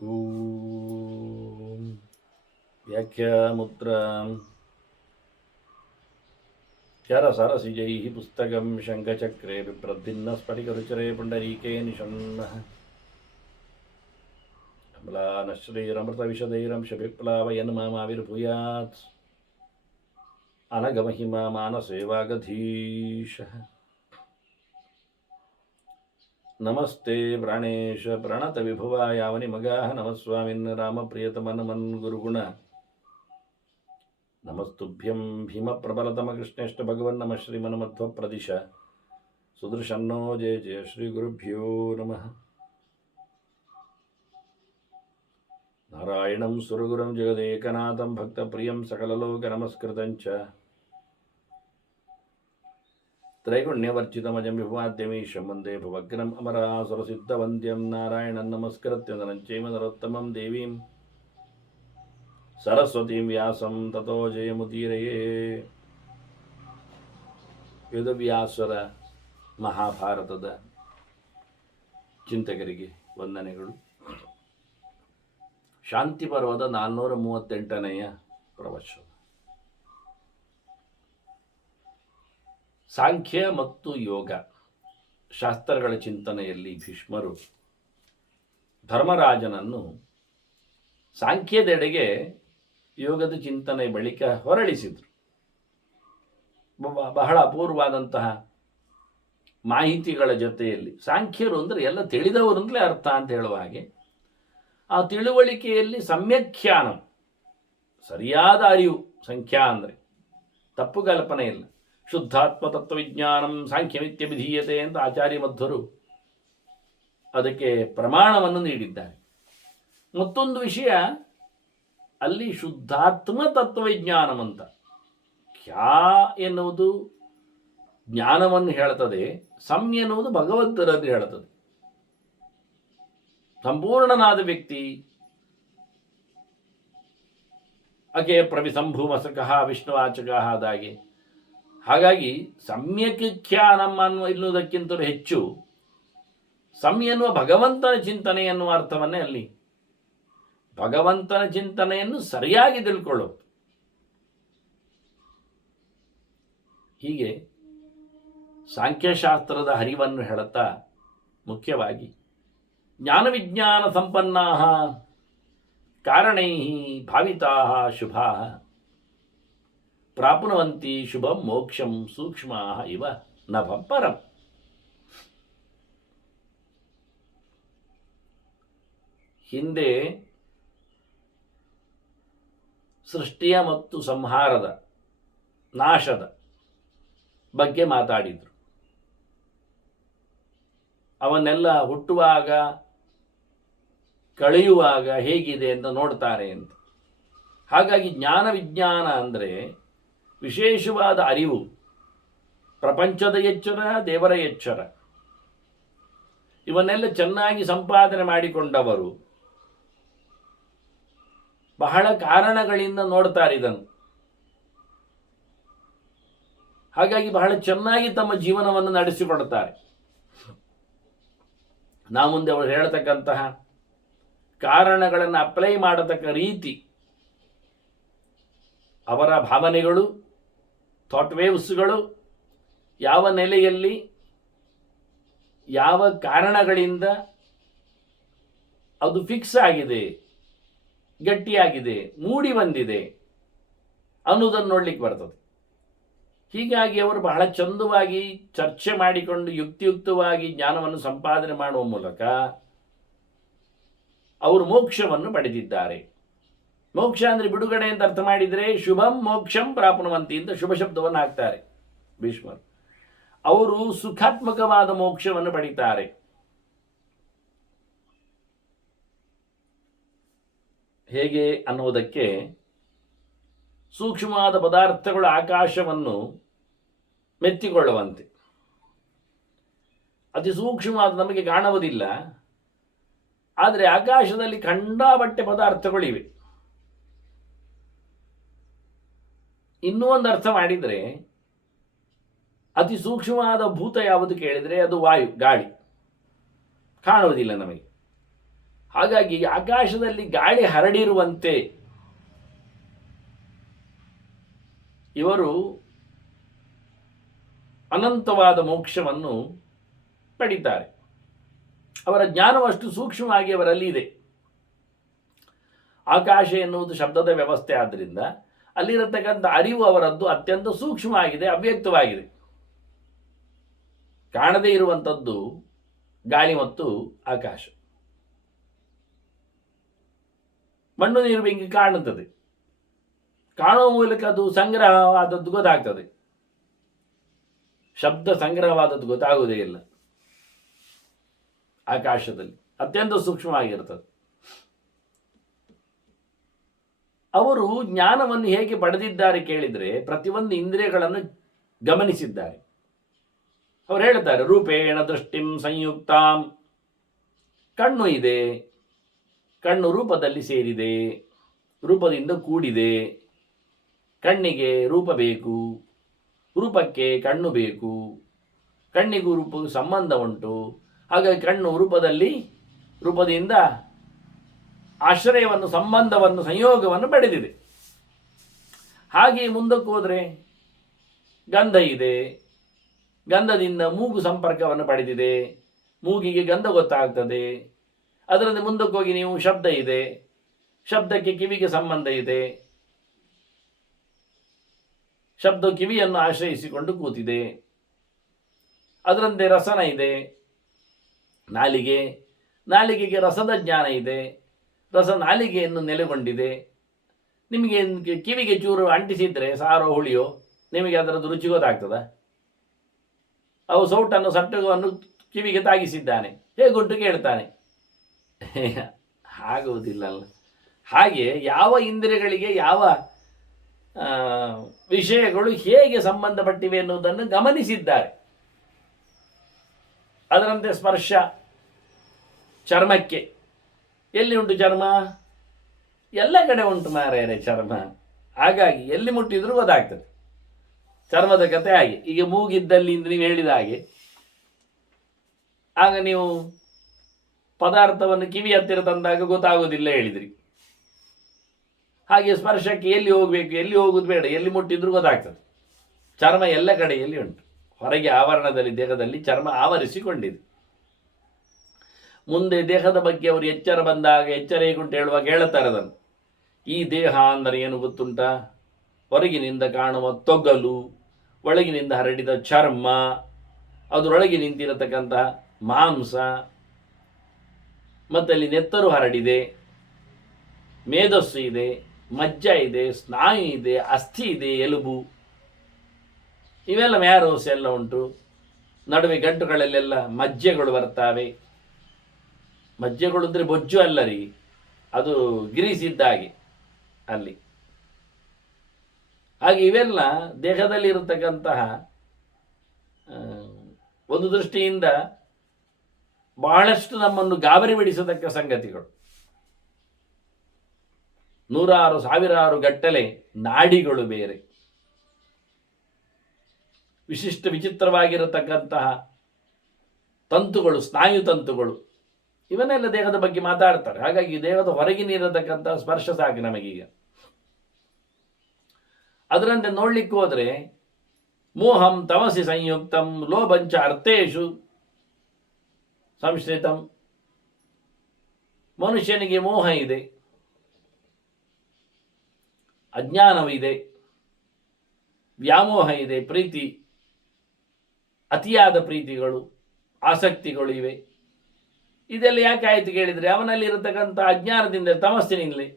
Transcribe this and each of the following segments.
ಓಂ ವ್ಯಾಖ್ಯಾಮುದ್ರಾಂ ಚರಸರಸಿಜೈಃ ಪುಸ್ತಕಂ ಶಂಖಚಕ್ರೆ ಬಿಭ್ರದ್ಭಿನ್ನ ಸ್ಫಟಿಕರುಚಿರೆ ಪುಂಡರೀಕೆ ನಿಷಣ್ಣಃ ಅಮ್ಲಾನಶ್ರೀರಮೃತವಿಶದೈರಂಶಭಿಪ್ಲಾವಯನ್ ಮಾಮಾವಿರ್ಭೂಯಾತ್ ಅನಗಮಹಿಮಾ ಮಾನಸೇವಾಗಧೀಶಃ. ನಮಸ್ತೆ ಪ್ರಾಣೇಶ ಪ್ರಣತ ವಿಭುವಾಯಾವನಿ ಮಗಾಹ ನಮಸ್ವಾಮಿನ್ ರಾಮಪ್ರಿಯತಮನಮನ್ ಗುರುಗುಣ ನಮಸ್ತುಭ್ಯಂ ಭೀಮ ಪ್ರಬಲತಮ ಕೃಷ್ಣೇಷ್ಟ ಭಗವನ್ ನಮ ಶ್ರೀಮನ್ಮಧ್ವ ಪ್ರದಿಶ ಸುದೃಶನ್ನೋ ಜಯ ಜಯ ಶ್ರೀ ಗುರುಭ್ಯೋ ನಮಃ. ನಾರಾಯಣಂ ಸುರಗುರಂ ಜಗದೇಕನಾಥಂ ಭಕ್ತಪ್ರಿಯಂ ಸಕಲಲೋಕ ನಮಸ್ಕೃತಂಚ ತ್ರೈಗುಣ್ಯವರ್ಚಿತಮಜಂ ವಿಭವಾದ್ಯಮೀಶಂ ವಂದೇ ಭುವಗ್ರಂ ಅಮರಾಸುರಸಿದ್ಧವಂದ್ಯಂ ನಾರಾಯಣಂ ನಮಸ್ಕೃತ್ಯ ನರಂಚೈವ ನರೋತ್ತಮಂ ದೇವೀಂ ಸರಸ್ವತೀಂ ವ್ಯಾಸಂ ತತೋ ಜಯಮುದೀರಯೇ. ವೇದವ್ಯಾಸರ ಮಹಾಭಾರತದ ಚಿಂತಕರಿಗೆ ವಂದನೆಗಳು. ಶಾಂತಿ ಪರ್ವದ 438ನೆಯ ಪ್ರವಚನ. ಸಾಂಖ್ಯ ಮತ್ತು ಯೋಗ ಶಾಸ್ತ್ರಗಳ ಚಿಂತನೆಯಲ್ಲಿ ಭೀಷ್ಮರು ಧರ್ಮರಾಜನನ್ನು ಸಾಂಖ್ಯದೆಡೆಗೆ ಯೋಗದ ಚಿಂತನೆ ಬಳಿಕ ಹೊರಳಿಸಿದರು. ಬಹಳ ಅಪೂರ್ವವಾದಂತಹ ಮಾಹಿತಿಗಳ ಜೊತೆಯಲ್ಲಿ ಸಾಂಖ್ಯರು ಅಂದರೆ ಎಲ್ಲ ತಿಳಿದವರು ಅಂತಲೇ ಅರ್ಥ ಅಂತ ಹೇಳುವ ಹಾಗೆ ಆ ತಿಳುವಳಿಕೆಯಲ್ಲಿ ಸಮ್ಯಖ್ಯಾನ, ಸರಿಯಾದ ಅರಿವು. ಸಂಖ್ಯಾ ಅಂದರೆ ತಪ್ಪು ಕಲ್ಪನೆ ಇಲ್ಲ. ಶುದ್ಧಾತ್ಮ ತತ್ವವಿಜ್ಞಾನಂ ಸಾಂಖ್ಯಮಿತ್ಯಭಿಧೀಯತೆ ಅಂತ ಆಚಾರ್ಯ ಮಧ್ವರು ಅದಕ್ಕೆ ಪ್ರಮಾಣವನ್ನು ನೀಡಿದ್ದಾರೆ. ಮತ್ತೊಂದು ವಿಷಯ, ಅಲ್ಲಿ ಶುದ್ಧಾತ್ಮ ತತ್ವವಿಜ್ಞಾನಂ ಅಂತ ಕ್ಯಾ ಎನ್ನುವುದು ಜ್ಞಾನವನ್ನು ಹೇಳ್ತದೆ, ಸಂ ಎನ್ನುವುದು ಭಗವಂತನನ್ನು ಹೇಳ್ತದೆ. ಸಂಪೂರ್ಣನಾದ ವ್ಯಕ್ತಿ ಅಕೆ ಪ್ರವಿಸಂಭೂಮಸಕಃ ವಿಷ್ಣುವಾಚಕಃ ಆದಾಗೆ. ಹಾಗಾಗಿ ಸಮ್ಯಕ್ ಖ್ಯಾನಂ ಎನ್ನುವುದಕ್ಕಿಂತಲೂ ಹೆಚ್ಚು ಸಂ ಎನ್ನುವ ಭಗವಂತನ ಚಿಂತನೆ ಎನ್ನುವ ಅರ್ಥವನ್ನೇ ಅಲ್ಲಿ, ಭಗವಂತನ ಚಿಂತನೆಯನ್ನು ಸರಿಯಾಗಿ ತಿಳ್ಕೊಳ್ಳೋದು. ಹೀಗೆ ಸಾಂಖ್ಯಶಾಸ್ತ್ರದ ಹರಿವನ್ನು ಹೇಳುತ್ತಾ ಮುಖ್ಯವಾಗಿ ಜ್ಞಾನವಿಜ್ಞಾನ ಸಂಪನ್ನಾ ಕಾರಣೈ ಭಾವಿತಾ ಶುಭಾ ಪ್ರಾಪ್ನುವಂತಿ ಶುಭಂ ಮೋಕ್ಷಂ ಸೂಕ್ಷ್ಮ ಇವ ನಭಂ ಪರಂ. ಹಿಂದೆ ಸೃಷ್ಟಿಯ ಮತ್ತು ಸಂಹಾರದ ನಾಶದ ಬಗ್ಗೆ ಮಾತಾಡಿದರು. ಅವನ್ನೆಲ್ಲ ಹುಟ್ಟುವಾಗ ಕಳೆಯುವಾಗ ಹೇಗಿದೆ ಅಂತ ನೋಡ್ತಾರೆ ಅಂತ. ಹಾಗಾಗಿ ಜ್ಞಾನ ವಿಜ್ಞಾನ ಅಂದರೆ ವಿಶೇಷವಾದ ಅರಿವು, ಪ್ರಪಂಚದ ಎಚ್ಚರ, ದೇವರ ಎಚ್ಚರ, ಇವನ್ನೆಲ್ಲ ಚೆನ್ನಾಗಿ ಸಂಪಾದನೆ ಮಾಡಿಕೊಂಡವರು ಬಹಳ ಕಾರಣಗಳಿಂದ ನೋಡ್ತಾರೆ ಇದನ್ನು. ಹಾಗಾಗಿ ಬಹಳ ಚೆನ್ನಾಗಿ ತಮ್ಮ ಜೀವನವನ್ನು ನಡೆಸಿಕೊಡುತ್ತಾರೆ. ನಾವು ಮುಂದೆ ಅವರು ಹೇಳತಕ್ಕಂತಹ ಕಾರಣಗಳನ್ನು ಅಪ್ಲೈ ಮಾಡತಕ್ಕ ರೀತಿ, ಅವರ ಭಾವನೆಗಳು, ಥಾಟ್ ವೇವ್ಸ್ಗಳು ಯಾವ ನೆಲೆಯಲ್ಲಿ ಯಾವ ಕಾರಣಗಳಿಂದ ಅದು ಫಿಕ್ಸ್ ಆಗಿದೆ, ಗಟ್ಟಿಯಾಗಿದೆ, ಮೂಡಿ ಬಂದಿದೆ ಅನ್ನೋದನ್ನು ನೋಡ್ಲಿಕ್ಕೆ ಬರ್ತದೆ. ಹೀಗಾಗಿ ಅವರು ಬಹಳ ಚಂದವಾಗಿ ಚರ್ಚೆ ಮಾಡಿಕೊಂಡು ಯುಕ್ತಿಯುಕ್ತವಾಗಿ ಜ್ಞಾನವನ್ನು ಸಂಪಾದನೆ ಮಾಡುವ ಮೂಲಕ ಅವರು ಮೋಕ್ಷವನ್ನು ಪಡೆದಿದ್ದಾರೆ. ಮೋಕ್ಷ ಅಂದರೆ ಬಿಡುಗಡೆ ಅಂತ ಅರ್ಥ ಮಾಡಿದರೆ ಶುಭಂ ಮೋಕ್ಷಂ ಪ್ರಾಪ್ನುವಂತಿ ಅಂತ ಶುಭ ಶಬ್ದವನ್ನು ಹಾಕ್ತಾರೆ ಭೀಷ್ಮರು. ಅವರು ಸುಖಾತ್ಮಕವಾದ ಮೋಕ್ಷವನ್ನು ಪಡೀತಾರೆ. ಹೇಗೆ ಅನ್ನುವುದಕ್ಕೆ ಸೂಕ್ಷ್ಮವಾದ ಪದಾರ್ಥಗಳು ಆಕಾಶವನ್ನು ಮೆತ್ತಿಕೊಳ್ಳುವಂತೆ, ಅತಿ ಸೂಕ್ಷ್ಮವಾದ ನಮಗೆ ಕಾಣುವುದಿಲ್ಲ, ಆದರೆ ಆಕಾಶದಲ್ಲಿ ಖಂಡಾಬಟ್ಟೆ ಪದಾರ್ಥಗಳಿವೆ. ಇನ್ನೂ ಒಂದು ಅರ್ಥ ಮಾಡಿದರೆ, ಅತಿ ಸೂಕ್ಷ್ಮವಾದ ಭೂತ ಯಾವುದು ಕೇಳಿದರೆ ಅದು ವಾಯು, ಗಾಳಿ, ಕಾಣುವುದಿಲ್ಲ ನಮಗೆ. ಹಾಗಾಗಿ ಆಕಾಶದಲ್ಲಿ ಗಾಳಿ ಹರಡಿರುವಂತೆ ಇವರು ಅನಂತವಾದ ಮೋಕ್ಷವನ್ನು ಪಡಿತಾರೆ. ಅವರ ಜ್ಞಾನವು ಅಷ್ಟು ಸೂಕ್ಷ್ಮವಾಗಿ ಅವರಲ್ಲಿ ಇದೆ. ಆಕಾಶ ಎನ್ನುವುದು ಶಬ್ದದ ವ್ಯವಸ್ಥೆ ಆದ್ದರಿಂದ ಅಲ್ಲಿರತಕ್ಕಂಥ ಅರಿವು ಅವರದ್ದು ಅತ್ಯಂತ ಸೂಕ್ಷ್ಮವಾಗಿದೆ, ಅವ್ಯಕ್ತವಾಗಿದೆ. ಕಾಣದೇ ಇರುವಂಥದ್ದು ಗಾಳಿ ಮತ್ತು ಆಕಾಶ. ಮಣ್ಣು ನೀರು ಬೆಂಕಿ ಕಾಣುತ್ತದೆ, ಕಾಣುವ ಮೂಲಕ ಅದು ಸಂಗ್ರಹವಾದದ್ದು ಗೊತ್ತಾಗ್ತದೆ. ಶಬ್ದ ಸಂಗ್ರಹವಾದದ್ದು ಗೊತ್ತಾಗುವುದೇ ಇಲ್ಲ. ಆಕಾಶದಲ್ಲಿ ಅತ್ಯಂತ ಸೂಕ್ಷ್ಮವಾಗಿರ್ತದೆ. ಅವರು ಜ್ಞಾನವನ್ನು ಹೇಗೆ ಪಡೆದಿದ್ದಾರೆ ಕೇಳಿದರೆ ಪ್ರತಿಯೊಂದು ಇಂದ್ರಿಯಗಳನ್ನು ಗಮನಿಸಿದ್ದಾರೆ. ಅವರು ಹೇಳ್ತಾರೆ, ರೂಪೇಣ ದೃಷ್ಟಿಂ ಸಂಯುಕ್ತಾಂ. ಕಣ್ಣು ಇದೆ, ಕಣ್ಣು ರೂಪದಲ್ಲಿ ಸೇರಿದೆ, ರೂಪದಿಂದ ಕೂಡಿದೆ. ಕಣ್ಣಿಗೆ ರೂಪ ಬೇಕು, ರೂಪಕ್ಕೆ ಕಣ್ಣು ಬೇಕು, ಕಣ್ಣಿಗೂ ರೂಪಕ್ಕೂ ಸಂಬಂಧ ಉಂಟು. ಹಾಗಾಗಿ ಕಣ್ಣು ರೂಪದಿಂದ ಆಶ್ರಯವನ್ನು, ಸಂಬಂಧವನ್ನು, ಸಂಯೋಗವನ್ನು ಪಡೆದಿದೆ. ಹಾಗೆ ಮುಂದಕ್ಕೆ ಹೋದರೆ ಗಂಧ ಇದೆ, ಗಂಧದಿಂದ ಮೂಗು ಸಂಪರ್ಕವನ್ನು ಪಡೆದಿದೆ, ಮೂಗಿಗೆ ಗಂಧ ಗೊತ್ತಾಗ್ತದೆ. ಅದರಿಂದ ಮುಂದಕ್ಕೆ ಹೋಗಿ ನೀವು ಶಬ್ದ ಇದೆ, ಶಬ್ದಕ್ಕೆ ಕಿವಿಗೆ ಸಂಬಂಧ ಇದೆ, ಶಬ್ದ ಕಿವಿಯನ್ನು ಆಶ್ರಯಿಸಿಕೊಂಡು ಕೂತಿದೆ. ಅದರಂತೆ ರಸನ ಇದೆ, ನಾಲಿಗೆಗೆ ರಸದ ಜ್ಞಾನ ಇದೆ, ರಸ ನಾಲಿಗೆಯನ್ನು ನೆಲೆಗೊಂಡಿದೆ. ನಿಮಗೆ ಕಿವಿಗೆ ಚೂರು ಅಂಟಿಸಿದ್ರೆ ಸಾರೋ ಹುಳಿಯೋ ನಿಮಗೆ ಅದರದ್ದು ರುಚಿ ಗೊತ್ತಾಗ್ತದ? ಅವು ಸೌಟನ್ನು ಸಟ್ಟಗವನ್ನು ಕಿವಿಗೆ ತಾಗಿಸಿದ್ದಾನೆ, ಹೇಗುಂಟು ಕೇಳ್ತಾನೆ, ಆಗುವುದಿಲ್ಲಲ್ಲ. ಹಾಗೆ ಯಾವ ಇಂದ್ರಿಯಗಳಿಗೆ ಯಾವ ವಿಷಯಗಳು ಹೇಗೆ ಸಂಬಂಧಪಟ್ಟಿವೆ ಎನ್ನುವುದನ್ನು ಗಮನಿಸಿದ್ದಾರೆ. ಅದರಂತೆ ಸ್ಪರ್ಶ, ಚರ್ಮಕ್ಕೆ ಎಲ್ಲಿ ಉಂಟು ಚರ್ಮ? ಎಲ್ಲ ಕಡೆ ಉಂಟು ಮಾರಾಯರೆ ಚರ್ಮ. ಹಾಗಾಗಿ ಎಲ್ಲಿ ಮುಟ್ಟಿದ್ರೂ ಗೊತ್ತಾಗ್ತದೆ ಚರ್ಮದ ಕತೆ. ಹಾಗೆ ಈಗ ಮೂಗಿದ್ದಲ್ಲಿ ನೀವು ಹೇಳಿದ ಹಾಗೆ, ಆಗ ನೀವು ಪದಾರ್ಥವನ್ನು ಕಿವಿ ಹತ್ತಿರ ತಂದಾಗ ಗೊತ್ತಾಗೋದಿಲ್ಲ ಹೇಳಿದ್ರಿ. ಹಾಗೆ ಸ್ಪರ್ಶಕ್ಕೆ ಎಲ್ಲಿ ಹೋಗಬೇಕು, ಎಲ್ಲಿ ಹೋಗುದು ಬೇಡ, ಎಲ್ಲಿ ಮುಟ್ಟಿದ್ರೂ ಗೊತ್ತಾಗ್ತದೆ. ಚರ್ಮ ಎಲ್ಲ ಕಡೆಯಲ್ಲಿ ಉಂಟು. ಹೊರಗೆ ಆವರಣದಲ್ಲಿ ದೇಹದಲ್ಲಿ ಚರ್ಮ ಆವರಿಸಿಕೊಂಡಿದೆ. ಮುಂದೆ ದೇಹದ ಬಗ್ಗೆ ಅವರು ಎಚ್ಚರ ಬಂದಾಗ, ಎಚ್ಚರ ಹೇಗುಂಟು ಹೇಳುವಾಗ ಹೇಳುತ್ತಾರೆ ಅದನ್ನು. ಈ ದೇಹ ಅಂದರೆ ಏನು ಗೊತ್ತುಂಟ? ಹೊರಗಿನಿಂದ ಕಾಣುವ ತೊಗಲು, ಒಳಗಿನಿಂದ ಹರಡಿದ ಚರ್ಮ, ಅದರೊಳಗೆ ನಿಂತಿರತಕ್ಕಂಥ ಮಾಂಸ, ಮತ್ತಲ್ಲಿ ನೆತ್ತರು ಹರಡಿದೆ, ಮೇಧಸ್ಸು ಇದೆ, ಮಜ್ಜ ಇದೆ, ಸ್ನಾಯು ಇದೆ, ಅಸ್ಥಿ ಇದೆ, ಎಲುಬು, ಇವೆಲ್ಲ ಮ್ಯಾರೋಸ್ ಎಲ್ಲ ಉಂಟು. ನಡುವೆ ಗಂಟುಗಳಲ್ಲೆಲ್ಲ ಮಜ್ಜೆಗಳು ಬರ್ತವೆ. ಮಜ್ಜೆಗಳು ಅಂದರೆ ಬೊಜ್ಜು ಅಲ್ಲ ರೀ, ಅದು ಗಿರಿಸಿದ್ದಾಗೆ ಅಲ್ಲಿ. ಹಾಗೆ ಇವೆಲ್ಲ ದೇಹದಲ್ಲಿ ಇರತಕ್ಕಂತಹ ಒಂದು ದೃಷ್ಟಿಯಿಂದ ಬಹಳಷ್ಟು ನಮ್ಮನ್ನು ಗಾಬರಿ ಬಿಡಿಸತಕ್ಕ ಸಂಗತಿಗಳು. ನೂರಾರು ಸಾವಿರಾರು ಗಟ್ಟಲೆ ನಾಡಿಗಳು ಬೇರೆ, ವಿಶಿಷ್ಟ ವಿಚಿತ್ರವಾಗಿರತಕ್ಕಂತಹ ತಂತುಗಳು, ಸ್ನಾಯು ತಂತುಗಳು, ಇವನ್ನೆಲ್ಲ ದೇಹದ ಬಗ್ಗೆ ಮಾತಾಡ್ತಾರೆ. ಹಾಗಾಗಿ ದೇಹದ ಹೊರಗಿನಿರತಕ್ಕಂತಹ ಸ್ಪರ್ಶ ಸಾಕು ನಮಗೀಗ. ಅದರಂತೆ ನೋಡ್ಲಿಕ್ಕೆ ಹೋದರೆ ಮೋಹಂ ತಮಸಿ ಸಂಯುಕ್ತಂ ಲೋಭಂಚ ಅರ್ಥೇಶು ಸಂಶ್ರಿತಂ. ಮನುಷ್ಯನಿಗೆ ಮೋಹ ಇದೆ, ಅಜ್ಞಾನವಿದೆ, ವ್ಯಾಮೋಹ ಇದೆ, ಪ್ರೀತಿ, ಅತಿಯಾದ ಪ್ರೀತಿಗಳು, ಆಸಕ್ತಿಗಳು ಇವೆ. ಇದೆಲ್ಲ ಯಾಕೆ ಆಯಿತು ಕೇಳಿದರೆ ಅವನಲ್ಲಿ ಇರತಕ್ಕಂಥ ಅಜ್ಞಾನದಿಂದ, ತಮಸ್ಸಿನಿಂದಲೇ.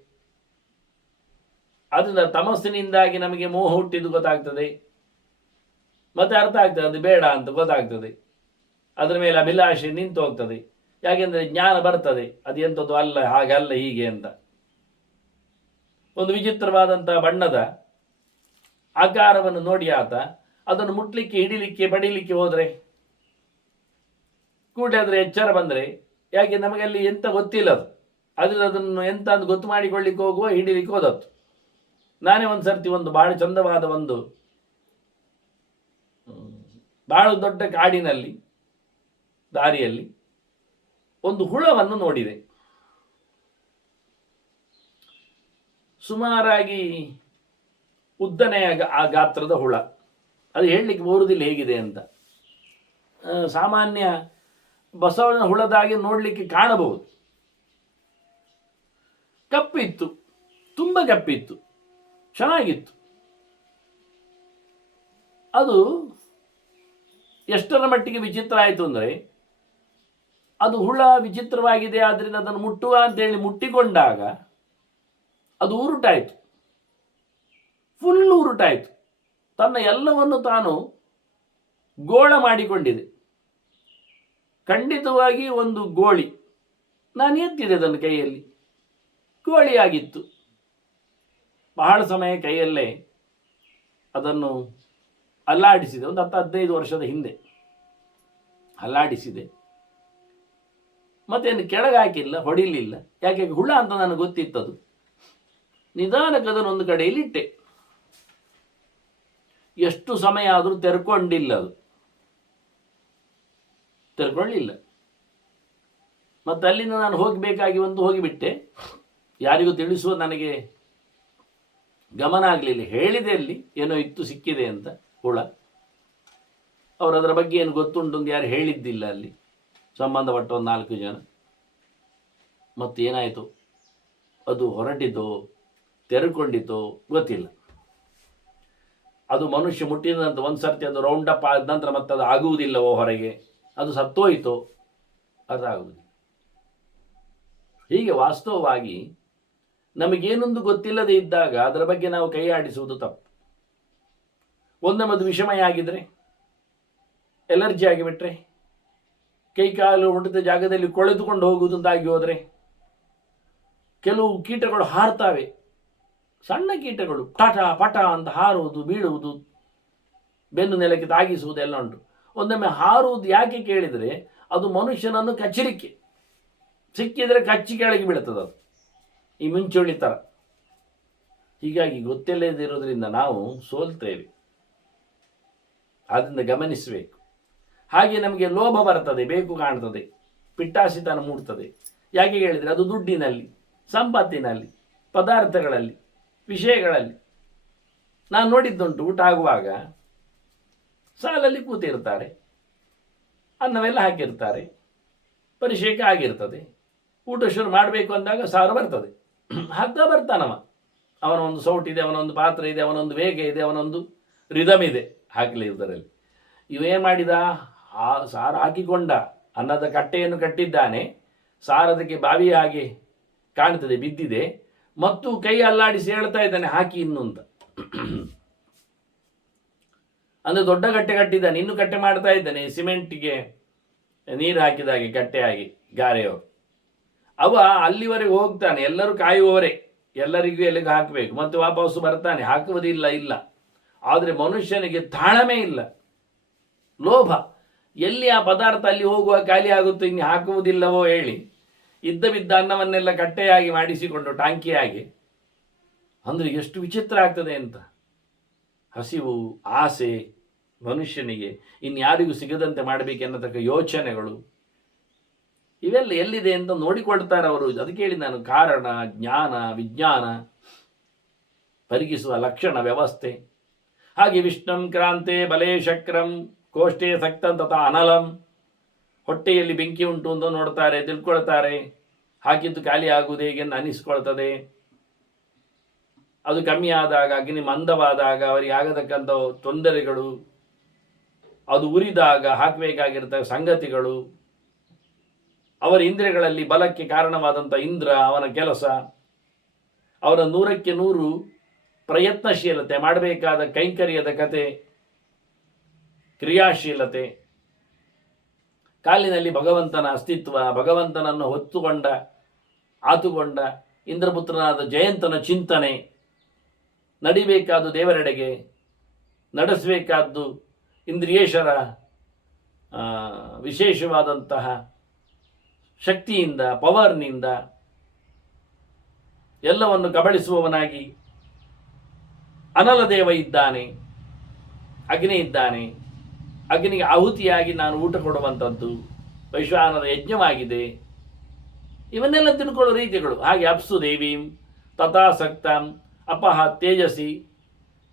ಅದರಿಂದ ತಮಸ್ಸಿನಿಂದಾಗಿ ನಮಗೆ ಮೋಹ ಹುಟ್ಟಿದ್ದು ಗೊತ್ತಾಗ್ತದೆ, ಮತ್ತೆ ಅರ್ಥ ಆಗ್ತದೆ ಅದು ಬೇಡ ಅಂತ ಗೊತ್ತಾಗ್ತದೆ. ಅದರ ಮೇಲೆ ಅಭಿಲಾಷೆ ನಿಂತು ಹೋಗ್ತದೆ. ಯಾಕೆಂದರೆ ಜ್ಞಾನ ಬರ್ತದೆ ಅದು ಎಂಥದ್ದು ಅಲ್ಲ, ಹಾಗಲ್ಲ, ಹೀಗೆ ಅಂತ. ಒಂದು ವಿಚಿತ್ರವಾದಂತಹ ಬಣ್ಣದ ಆಕಾರವನ್ನು ನೋಡಿ ಆತ ಅದನ್ನು ಮುಟ್ಲಿಕ್ಕೆ, ಹಿಡಿಲಿಕ್ಕೆ, ಪಡೀಲಿಕ್ಕೆ ಹೋದರೆ ಕೂಡಲೇ ಅದರ ಎಚ್ಚರ ಬಂದರೆ, ಯಾಕೆ ನಮಗೆ ಅಲ್ಲಿ ಎಂತ ಗೊತ್ತಿಲ್ಲ ಅದು ಅದನ್ನು ಎಂತ ಅಂತ ಗೊತ್ತು ಮಾಡಿಕೊಳ್ಳಿಕ್ಕೆ ಹೋಗುವ, ಹಿಡಿಲಿಕ್ಕೆ ಹೋದತ್ತು. ನಾನೇ ಒಂದು ಸರ್ತಿ ಒಂದು ಬಹಳ ಚಂದವಾದ ಒಂದು ಬಹಳ ದೊಡ್ಡ ಕಾಡಿನಲ್ಲಿ ದಾರಿಯಲ್ಲಿ ಒಂದು ಹುಳವನ್ನು ನೋಡಿದೆ. ಸುಮಾರಾಗಿ ಉದ್ದನೆಯ ಆ ಗಾತ್ರದ ಹುಳ. ಅದು ಹೇಳಲಿಕ್ಕೆ ಬರುವುದಿಲ್ಲ ಹೇಗಿದೆ ಅಂತ. ಸಾಮಾನ್ಯ ಬಸವನ ಹುಳದಾಗಿ ನೋಡಲಿಕ್ಕೆ ಕಾಣಬಹುದು. ಕಪ್ಪಿತ್ತು, ತುಂಬ ಕಪ್ಪಿತ್ತು, ಚೆನ್ನಾಗಿತ್ತು. ಅದು ಎಷ್ಟರ ಮಟ್ಟಿಗೆ ವಿಚಿತ್ರ ಆಯಿತು ಅಂದರೆ, ಅದು ಹುಳ ವಿಚಿತ್ರವಾಗಿದೆ ಆದ್ದರಿಂದ ಅದನ್ನು ಮುಟ್ಟುವ ಅಂತೇಳಿ ಮುಟ್ಟಿಕೊಂಡಾಗ ಅದು ಉರುಟಾಯಿತು, ಫುಲ್ ಉರುಟಾಯಿತು. ತನ್ನ ಎಲ್ಲವನ್ನು ತಾನು ಗೋಳ ಮಾಡಿಕೊಂಡಿದೆ. ಖಂಡಿತವಾಗಿ ಒಂದು ಗೋಳಿ. ನಾನು ಎತ್ತಿದೆ ಅದನ್ನು ಕೈಯಲ್ಲಿ, ಗೋಳಿಯಾಗಿತ್ತು. ಬಹಳ ಸಮಯ ಕೈಯಲ್ಲೇ ಅದನ್ನು ಅಲ್ಲಾಡಿಸಿದೆ. ಒಂದು 10-15 ವರ್ಷದ ಹಿಂದೆ ಅಲ್ಲಾಡಿಸಿದೆ. ಮತ್ತೇನು ಕೆಳಗೆ ಹಾಕಿಲ್ಲ, ಹೊಡಿಲಿಲ್ಲ. ಯಾಕೆ ಹುಳ ಅಂತ ನನಗೆ ಗೊತ್ತಿತ್ತದು. ನಿಧಾನಕ್ಕೆ ಅದನ್ನೊಂದು ಕಡೆಯಲ್ಲಿ ಇಟ್ಟೆ. ಎಷ್ಟು ಸಮಯ ಆದರೂ ತೆರ್ಕೊಂಡಿಲ್ಲ, ಅದು ತೆರ್ಕೊಳ್ಳಿಲ್ಲ. ಮತ್ತು ಅಲ್ಲಿಂದ ನಾನು ಹೋಗಬೇಕಾಗಿ ಹೋಗಿಬಿಟ್ಟೆ. ಯಾರಿಗೂ ತಿಳಿಸುವ ನನಗೆ ಗಮನ ಆಗಲಿಲ್ಲ. ಹೇಳಿದೆ ಅಲ್ಲಿ ಏನೋ ಇತ್ತು, ಸಿಕ್ಕಿದೆ ಅಂತ ಹುಳ. ಅವರು ಅದರ ಬಗ್ಗೆ ಏನು ಗೊತ್ತುಂಟು ಅಂತ ಯಾರು ಹೇಳಿದ್ದಿಲ್ಲ ಅಲ್ಲಿ, ಸಂಬಂಧಪಟ್ಟ ಒಂದು 4 ಜನ. ಮತ್ತೇನಾಯಿತು, ಅದು ಹೊರಟಿತೋ ತೆರೆಕೊಂಡಿತೋ ಗೊತ್ತಿಲ್ಲ. ಅದು ಮನುಷ್ಯ ಮುಟ್ಟಿದಂತ ಒಂದು ಸರ್ತಿ ಅದು ರೌಂಡ್ ಅಪ್ ಆದ ನಂತರ ಮತ್ತೆ ಅದು ಆಗುವುದಿಲ್ಲವೋ ಹೊರಗೆ, ಅದು ಸತ್ತೋಯಿತೋ ಅದು ಆಗುವುದಿಲ್ಲ. ಹೀಗೆ ವಾಸ್ತವವಾಗಿ ನಮಗೇನೊಂದು ಗೊತ್ತಿಲ್ಲದೆ ಇದ್ದಾಗ ಅದರ ಬಗ್ಗೆ ನಾವು ಕೈ ಆಡಿಸುವುದು ತಪ್ಪು. ಒಂದೊಮ್ಮದು ವಿಷಮಯ ಆಗಿದ್ರೆ, ಎಲರ್ಜಿ ಆಗಿಬಿಟ್ರೆ, ಕೈ ಕಾಲು ಹೊಡೆದ ಜಾಗದಲ್ಲಿ ಕೊಳೆದುಕೊಂಡು ಹೋಗುವುದಂತಾಗಿ ಹೋದರೆ, ಕೆಲವು ಕೀಟಗಳು ಹಾರ್ತಾವೆ, ಸಣ್ಣ ಕೀಟಗಳು ಟಾಟ ಪಟ ಅಂತ ಹಾರುವುದು, ಬೀಳುವುದು, ಬೆನ್ನು ನೆಲಕ್ಕೆ ತಾಗಿಸುವುದು ಎಲ್ಲ ಉಂಟು. ಒಂದೊಮ್ಮೆ ಹಾರುವುದು ಯಾಕೆ ಕೇಳಿದರೆ, ಅದು ಮನುಷ್ಯನನ್ನು ಕಚ್ಚಲಿಕ್ಕೆ ಸಿಕ್ಕಿದರೆ ಕಚ್ಚಿ ಕೆಳಗೆ ಬೀಳ್ತದೆ ಅದು, ಈ ಮುಂಚೂಣಿ ಥರ. ಹೀಗಾಗಿ ಗೊತ್ತಿಲ್ಲದಿರೋದ್ರಿಂದ ನಾವು ಸೋಲ್ತೇವೆ. ಆದ್ದರಿಂದ ಗಮನಿಸಬೇಕು. ಹಾಗೆ ನಮಗೆ ಲೋಭ ಬರ್ತದೆ, ಬೇಕು ಕಾಣ್ತದೆ, ಪಿಟ್ಟಾಸಿತನ ಮೂಡ್ತದೆ. ಯಾಕೆ ಹೇಳಿದರೆ ಅದು ದುಡ್ಡಿನಲ್ಲಿ, ಸಂಪತ್ತಿನಲ್ಲಿ, ಪದಾರ್ಥಗಳಲ್ಲಿ, ವಿಷಯಗಳಲ್ಲಿ. ನಾನು ನೋಡಿದ್ದುಂಟು, ಊಟ ಆಗುವಾಗ ಸಾಲಲ್ಲಿ ಕೂತಿರ್ತಾರೆ, ಅನ್ನವೆಲ್ಲ ಹಾಕಿರ್ತಾರೆ, ಪರಿಷೇಕ ಆಗಿರ್ತದೆ. ಊಟ ಶುರು ಮಾಡಬೇಕು ಅಂದಾಗ ಸಾರು ಬರ್ತದೆ, ಹಾಕ್ತಾ ಬರ್ತಾನವ. ಅವನ ಒಂದು ಸೌಟ್ ಇದೆ, ಅವನೊಂದು ಪಾತ್ರ ಇದೆ, ಅವನೊಂದು ವೇಗ ಇದೆ, ಅವನೊಂದು ರಿದಮ್ ಇದೆ ಹಾಕಲಿ ಇದರಲ್ಲಿ. ಇವೇ ಮಾಡಿದ ಆ ಸಾರು ಹಾಕಿಕೊಂಡ, ಅನ್ನದ ಕಟ್ಟೆಯನ್ನು ಕಟ್ಟಿದ್ದಾನೆ, ಸಾರದಕ್ಕೆ ಬಾವಿ ಹಾಗೆ ಕಾಣ್ತದೆ, ಬಿದ್ದಿದೆ, ಮತ್ತು ಕೈ ಅಲ್ಲಾಡಿಸಿ ಹೇಳ್ತಾ ಇದ್ದಾನೆ ಹಾಕಿ ಇನ್ನು ಅಂತ. ಅಂದರೆ ದೊಡ್ಡ ಕಟ್ಟೆ ಕಟ್ಟಿದ್ದಾನೆ, ಇನ್ನು ಕಟ್ಟೆ ಮಾಡ್ತಾ ಇದ್ದಾನೆ, ಸಿಮೆಂಟಿಗೆ ನೀರು ಹಾಕಿದಾಗೆ ಕಟ್ಟೆಯಾಗಿ ಗಾರೆಯವರು. ಅವ ಅಲ್ಲಿವರೆಗೆ ಹೋಗ್ತಾನೆ, ಎಲ್ಲರೂ ಕಾಯುವವರೇ, ಎಲ್ಲರಿಗೂ ಎಲ್ಲಿಗೆ ಹಾಕಬೇಕು, ಮತ್ತು ವಾಪಸ್ಸು ಬರ್ತಾನೆ, ಹಾಕುವುದಿಲ್ಲ ಇಲ್ಲ. ಆದರೆ ಮನುಷ್ಯನಿಗೆ ತಾಳ್ಮೆ ಇಲ್ಲ, ಲೋಭ. ಎಲ್ಲಿ ಆ ಪದಾರ್ಥ ಅಲ್ಲಿ ಹೋಗುವ ಖಾಲಿ ಆಗುತ್ತೋ ಇನ್ನು ಹಾಕುವುದಿಲ್ಲವೋ ಹೇಳಿ ಇದ್ದ ಬಿದ್ದ ಅನ್ನವನ್ನೆಲ್ಲ ಕಟ್ಟೆಯಾಗಿ ಮಾಡಿಸಿಕೊಂಡು ಟಾಂಕಿಯಾಗಿ. ಅಂದರೆ ಎಷ್ಟು ವಿಚಿತ್ರ ಆಗ್ತದೆ ಅಂತ. ಹಸಿವು, ಆಸೆ ಮನುಷ್ಯನಿಗೆ ಇನ್ಯಾರಿಗೂ ಸಿಗದಂತೆ ಮಾಡಬೇಕೆನ್ನತಕ್ಕ ಯೋಚನೆಗಳು ಇವೆಲ್ಲ ಎಲ್ಲಿದೆ ಅಂತ ನೋಡಿಕೊಳ್ತಾರೆ ಅವರು. ಅದಕ್ಕೆ ಹೇಳಿ ನಾನು, ಕಾರಣ, ಜ್ಞಾನ, ವಿಜ್ಞಾನ, ಪರಿಗಿಸುವ ಲಕ್ಷಣ, ವ್ಯವಸ್ಥೆ. ಹಾಗೆ ವಿಷ್ಣುಂ ಕ್ರಾಂತೆ ಬಲೇ ಶಕ್ರಂ ಕೋಷ್ಟೇ ಸಕ್ತಂ ತಥಾ ಅನಲಂ. ಹೊಟ್ಟೆಯಲ್ಲಿ ಬೆಂಕಿ ಉಂಟು ಅಂತ ನೋಡ್ತಾರೆ, ತಿಳ್ಕೊಳ್ತಾರೆ, ಹಾಕಿದ್ದು ಖಾಲಿ ಆಗುವುದು ಹೇಗೆ ಅಂತ ಅನಿಸ್ಕೊಳ್ತದೆ. ಅದು ಕಮ್ಮಿ ಆದಾಗ, ಅಗ್ನಿ ಮಂದವಾದಾಗ ಅವರಿಗೆ ಆಗತಕ್ಕಂಥ ತೊಂದರೆಗಳು, ಅದು ಉರಿದಾಗ ಹಾಕಬೇಕಾಗಿರ್ತಕ್ಕ ಸಂಗತಿಗಳು, ಅವರ ಇಂದ್ರಿಯಗಳಲ್ಲಿ ಬಲಕ್ಕೆ ಕಾರಣವಾದಂಥ ಇಂದ್ರ, ಅವನ ಕೆಲಸ, ಅವರ 100ಕ್ಕೆ 100 ಪ್ರಯತ್ನಶೀಲತೆ, ಮಾಡಬೇಕಾದ ಕೈಂಕರ್ಯದ ಕತೆ, ಕ್ರಿಯಾಶೀಲತೆ, ಕಾಲಿನಲ್ಲಿ ಭಗವಂತನ ಅಸ್ತಿತ್ವ, ಭಗವಂತನನ್ನು ಹೊತ್ತುಕೊಂಡ ಆತುಕೊಂಡ ಇಂದ್ರಪುತ್ರನಾದ ಜಯಂತನ ಚಿಂತನೆ, ನಡಿಬೇಕಾದ್ದು ದೇವರೆಡೆಗೆ, ನಡೆಸಬೇಕಾದ್ದು ಇಂದ್ರಿಯೇಶರ ವಿಶೇಷವಾದಂತಹ ಶಕ್ತಿಯಿಂದ, ಪವರ್ನಿಂದ ಎಲ್ಲವನ್ನು ಕಬಳಿಸುವವನಾಗಿ ಅನಲದೇವ ಇದ್ದಾನೆ, ಅಗ್ನಿ ಇದ್ದಾನೆ. ಅಗ್ನಿಗೆ ಆಹುತಿಯಾಗಿ ನಾನು ಊಟ ಕೊಡುವಂಥದ್ದು ವೈಶ್ವಾನರ ಯಜ್ಞವಾಗಿದೆ. ಇವನ್ನೆಲ್ಲ ತಿಳ್ಕೊಳ್ಳೋ ರೀತಿಗಳು. ಹಾಗೆ ಅಪ್ಸು ದೇವೀಂ ತಥಾಸಕ್ತಂ ಅಪಹ ತೇಜಸಿ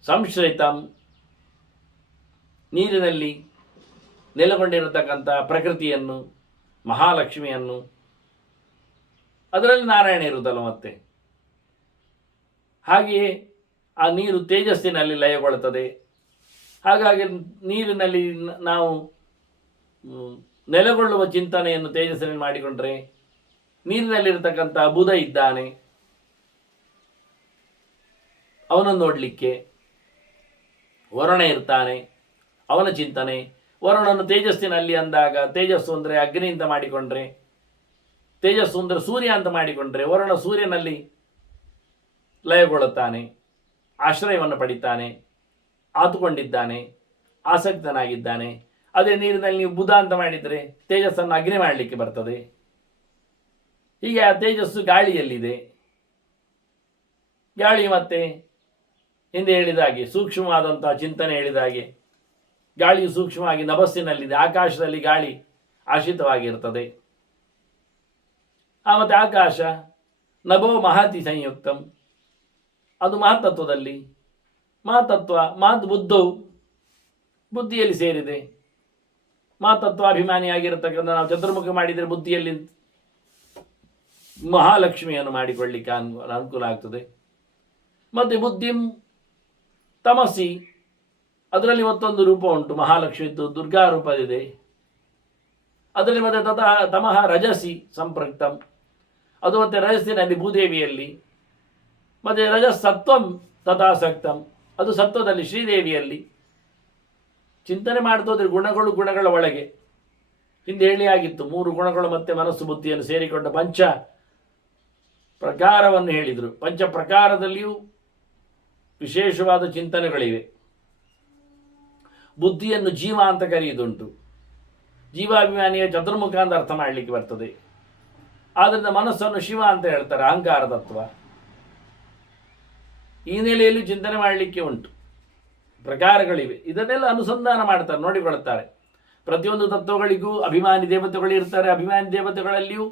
ಸಂಶ್ರಿತಂ, ನೀರಿನಲ್ಲಿ ನೆಲೆಗೊಂಡಿರತಕ್ಕಂಥ ಪ್ರಕೃತಿಯನ್ನು, ಮಹಾಲಕ್ಷ್ಮಿಯನ್ನು, ಅದರಲ್ಲಿ ನಾರಾಯಣ ಇರುವುದಲ್ಲ ಮತ್ತೆ. ಹಾಗೆಯೇ ಆ ನೀರು ತೇಜಸ್ಸಿನಲ್ಲಿ ಲಯಗೊಳ್ಳುತ್ತದೆ. ಹಾಗಾಗಿ ನೀರಿನಲ್ಲಿ ನಾವು ನೆಲೆಗೊಳ್ಳುವ ಚಿಂತನೆಯನ್ನು ತೇಜಸ್ಸಿನಲ್ಲಿ ಮಾಡಿಕೊಂಡ್ರೆ, ನೀರಿನಲ್ಲಿರತಕ್ಕಂಥ ಬುಧ ಇದ್ದಾನೆ, ಅವನನ್ನು ನೋಡಲಿಕ್ಕೆ ವರುಣ ಇರ್ತಾನೆ, ಅವನ ಚಿಂತನೆ. ವರುಣನು ತೇಜಸ್ಸಿನಲ್ಲಿ ಅಂದಾಗ, ತೇಜಸ್ಸು ಅಂದರೆ ಅಗ್ನಿ ಅಂತ ಮಾಡಿಕೊಂಡ್ರೆ, ತೇಜಸ್ಸು ಅಂದರೆ ಸೂರ್ಯ ಅಂತ ಮಾಡಿಕೊಂಡ್ರೆ, ವರುಣ ಸೂರ್ಯನಲ್ಲಿ ಲಯಗೊಳ್ಳುತ್ತಾನೆ, ಆಶ್ರಯವನ್ನು ಪಡಿತಾನೆ, ಆತುಕೊಂಡಿದ್ದಾನೆ, ಆಸಕ್ತನಾಗಿದ್ದಾನೆ. ಅದೇ ನೀರಿನಲ್ಲಿ ನೀವು ಬುಧ ಅಂತ ಮಾಡಿದರೆ ತೇಜಸ್ಸನ್ನು ಅಗ್ನಿ ಮಾಡಲಿಕ್ಕೆ ಬರ್ತದೆ. ಹೀಗೆ ಆ ತೇಜಸ್ಸು ಗಾಳಿಯಲ್ಲಿದೆ. ಗಾಳಿ ಮತ್ತೆ ಹಿಂದೆ ಹೇಳಿದ ಹಾಗೆ ಸೂಕ್ಷ್ಮವಾದಂತಹ ಚಿಂತನೆ ಹೇಳಿದ ಹಾಗೆ ಗಾಳಿಯು ಸೂಕ್ಷ್ಮವಾಗಿ ನಭಸ್ಸಿನಲ್ಲಿದೆ. ಆಕಾಶದಲ್ಲಿ ಗಾಳಿ ಆಶ್ರಿತವಾಗಿರ್ತದೆ. ಮತ್ತು ಆಕಾಶ ನಭೋ ಮಹತಿ ಸಂಯುಕ್ತಂ, ಅದು ಮಹತ್ತತ್ವದಲ್ಲಿ. ಮಹತತ್ವ ಮಹತ್ ಬುದ್ಧವು ಬುದ್ಧಿಯಲ್ಲಿ ಸೇರಿದೆ. ಮಹತತ್ವಾಭಿಮಾನಿಯಾಗಿರತಕ್ಕಂಥ ನಾವು ಚತುರ್ಮುಖ ಮಾಡಿದರೆ ಬುದ್ಧಿಯಲ್ಲಿ ಮಹಾಲಕ್ಷ್ಮಿಯನ್ನು ಮಾಡಿಕೊಳ್ಳಿಕ್ಕೆ ಅನುಕೂಲ ಆಗ್ತದೆ. ಮತ್ತು ಬುದ್ಧಿಂ ತಮಸಿ, ಅದರಲ್ಲಿ ಮತ್ತೊಂದು ರೂಪ ಉಂಟು, ಮಹಾಲಕ್ಷ್ಮಿದ್ದು ದುರ್ಗಾ ರೂಪದಿದೆ. ಅದರಲ್ಲಿ ಮತ್ತೆ ತಮಃ ರಜಸಿ ಸಂಪೃಕ್ತಂ, ಅದು ಮತ್ತೆ ರಜಸ್ಸಿನಲ್ಲಿ ಭೂದೇವಿಯಲ್ಲಿ. ಮತ್ತು ರಜಸತ್ವಂ ತಥಾಸಕ್ತಂ, ಅದು ಸತ್ವದಲ್ಲಿ ಶ್ರೀದೇವಿಯಲ್ಲಿ. ಚಿಂತನೆ ಮಾಡ್ತೋದ್ರೆ ಗುಣಗಳ ಒಳಗೆ ಹಿಂದೆ ಹೇಳಿ ಆಗಿತ್ತು. 3 ಗುಣಗಳು ಮತ್ತೆ ಮನಸ್ಸು ಬುದ್ಧಿಯನ್ನು ಸೇರಿಕೊಂಡ ಪಂಚ ಪ್ರಕಾರವನ್ನು ಹೇಳಿದರು. ಪಂಚ ಪ್ರಕಾರದಲ್ಲಿಯೂ ವಿಶೇಷವಾದ ಚಿಂತನೆಗಳಿವೆ. ಬುದ್ಧಿಯನ್ನು ಜೀವ ಅಂತ ಕರೆಯುವುದುಂಟು. ಜೀವಾಭಿಮಾನಿಯ ಚತುರ್ಮುಖ ಅಂತ ಅರ್ಥ ಮಾಡಲಿಕ್ಕೆ ಬರ್ತದೆ. ಆದ್ದರಿಂದ ಮನಸ್ಸನ್ನು ಶಿವ ಅಂತ ಹೇಳ್ತಾರೆ, ಅಹಂಕಾರ ತತ್ವ. ಈ ನೆಲೆಯಲ್ಲಿ ಚಿಂತನೆ ಮಾಡಲಿಕ್ಕೆ ಉಂಟು, ಪ್ರಕಾರಗಳಿವೆ. ಇದನ್ನೆಲ್ಲ ಅನುಸಂಧಾನ ಮಾಡ್ತಾರೆ, ನೋಡಿಕೊಳ್ಳುತ್ತಾರೆ. ಪ್ರತಿಯೊಂದು ತತ್ವಗಳಿಗೂ ಅಭಿಮಾನಿ ದೇವತೆಗಳು ಇರ್ತಾರೆ. ಅಭಿಮಾನಿ ದೇವತೆಗಳಲ್ಲಿಯೂ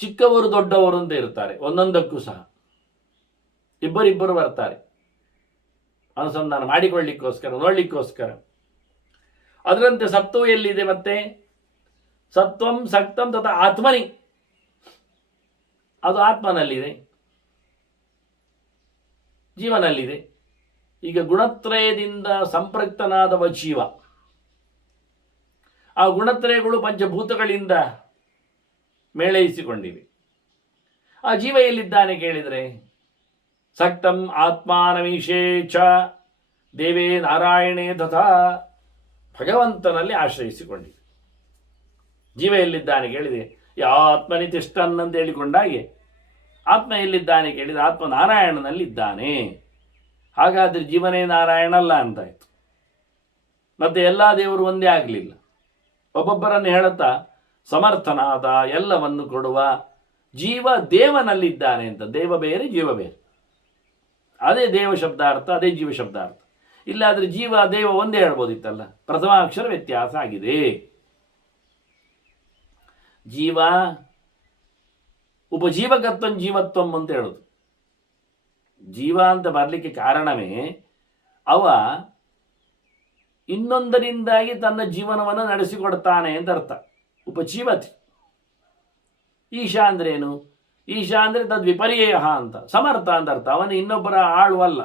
ಚಿಕ್ಕವರು ದೊಡ್ಡವರು ಅಂತ ಇರ್ತಾರೆ. ಒಂದೊಂದಕ್ಕೂ ಸಹ ಇಬ್ಬರಿಬ್ಬರು ಬರ್ತಾರೆ ಅನುಸಂಧಾನ ಮಾಡಿಕೊಳ್ಳಿಕ್ಕೋಸ್ಕರ, ನೋಡಲಿಕ್ಕೋಸ್ಕರ. ಅದರಂತೆ ಸತ್ವವು ಎಲ್ಲಿದೆ ಮತ್ತೆ? ಸತ್ವಂ ಸಕ್ತಂ ತಥಾ ಆತ್ಮನಿ, ಅದು ಆತ್ಮನಲ್ಲಿದೆ, ಜೀವನಲ್ಲಿದೆ. ಈಗ ಗುಣತ್ರಯದಿಂದ ಸಂಪೃಕ್ತನಾದವ ಜೀವ. ಆ ಗುಣತ್ರಯಗಳು ಪಂಚಭೂತಗಳಿಂದ ಮೇಳೈಸಿಕೊಂಡಿವೆ. ಆ ಜೀವ ಎಲ್ಲಿದ್ದಾನೆ ಕೇಳಿದರೆ, ಸಕ್ತಂ ಆತ್ಮಾನಮೀಶೇ ಚ ದೇವೇ ನಾರಾಯಣೇ ತಥಾ, ಭಗವಂತನಲ್ಲಿ ಆಶ್ರಯಿಸಿಕೊಂಡಿದೆ. ಜೀವ ಎಲ್ಲಿದ್ದಾನೆ ಕೇಳಿದೆ, ಯಾ ಆತ್ಮನಿ ತಿಷ್ಠನ್ ಅಂತ ಹೇಳಿಕೊಂಡಾಗೆ ಆತ್ಮ ಎಲ್ಲಿದ್ದಾನೆ ಕೇಳಿದರೆ ಆತ್ಮ ನಾರಾಯಣನಲ್ಲಿದ್ದಾನೆ. ಹಾಗಾದರೆ ಜೀವನೇ ನಾರಾಯಣ ಅಲ್ಲ ಅಂತಾಯಿತು. ಮತ್ತೆ ಎಲ್ಲ ದೇವರು ಒಂದೇ ಆಗಲಿಲ್ಲ. ಒಬ್ಬೊಬ್ಬರನ್ನು ಹೇಳುತ್ತಾ ಸಮರ್ಥನಾದ, ಎಲ್ಲವನ್ನು ಕೊಡುವ ಜೀವ ದೇವನಲ್ಲಿದ್ದಾನೆ ಅಂತ. ದೇವ ಬೇರೆ, ಜೀವ ಬೇರೆ. ಅದೇ ದೇವ ಶಬ್ದಾರ್ಥ, ಅದೇ ಜೀವ ಶಬ್ದಾರ್ಥ. ಇಲ್ಲಾದರೆ ಜೀವ ದೇವ ಒಂದೇ ಹೇಳ್ಬೋದಿತ್ತಲ್ಲ. ಪ್ರಥಮಾಕ್ಷರ ವ್ಯತ್ಯಾಸ ಆಗಿದೆ. ಜೀವ ಉಪಜೀವಕತ್ವಂ ಜೀವತ್ವಂ ಅಂತ ಹೇಳೋದು. ಜೀವ ಅಂತ ಬರಲಿಕ್ಕೆ ಕಾರಣವೇ ಅವ ಇನ್ನೊಂದರಿಂದಾಗಿ ತನ್ನ ಜೀವನವನ್ನು ನಡೆಸಿಕೊಡ್ತಾನೆ ಅಂತ ಅರ್ಥ. ಉಪಜೀವತಿ. ಈಶಾ ಅಂದ್ರೇನು? ಈಶಾ ಅಂದರೆ ತದ್ವಿಪರ್ಯಯ ಅಂತ, ಸಮರ್ಥ ಅಂತ ಅರ್ಥ. ಅವನು ಇನ್ನೊಬ್ಬರ ಆಳುವಲ್ಲ,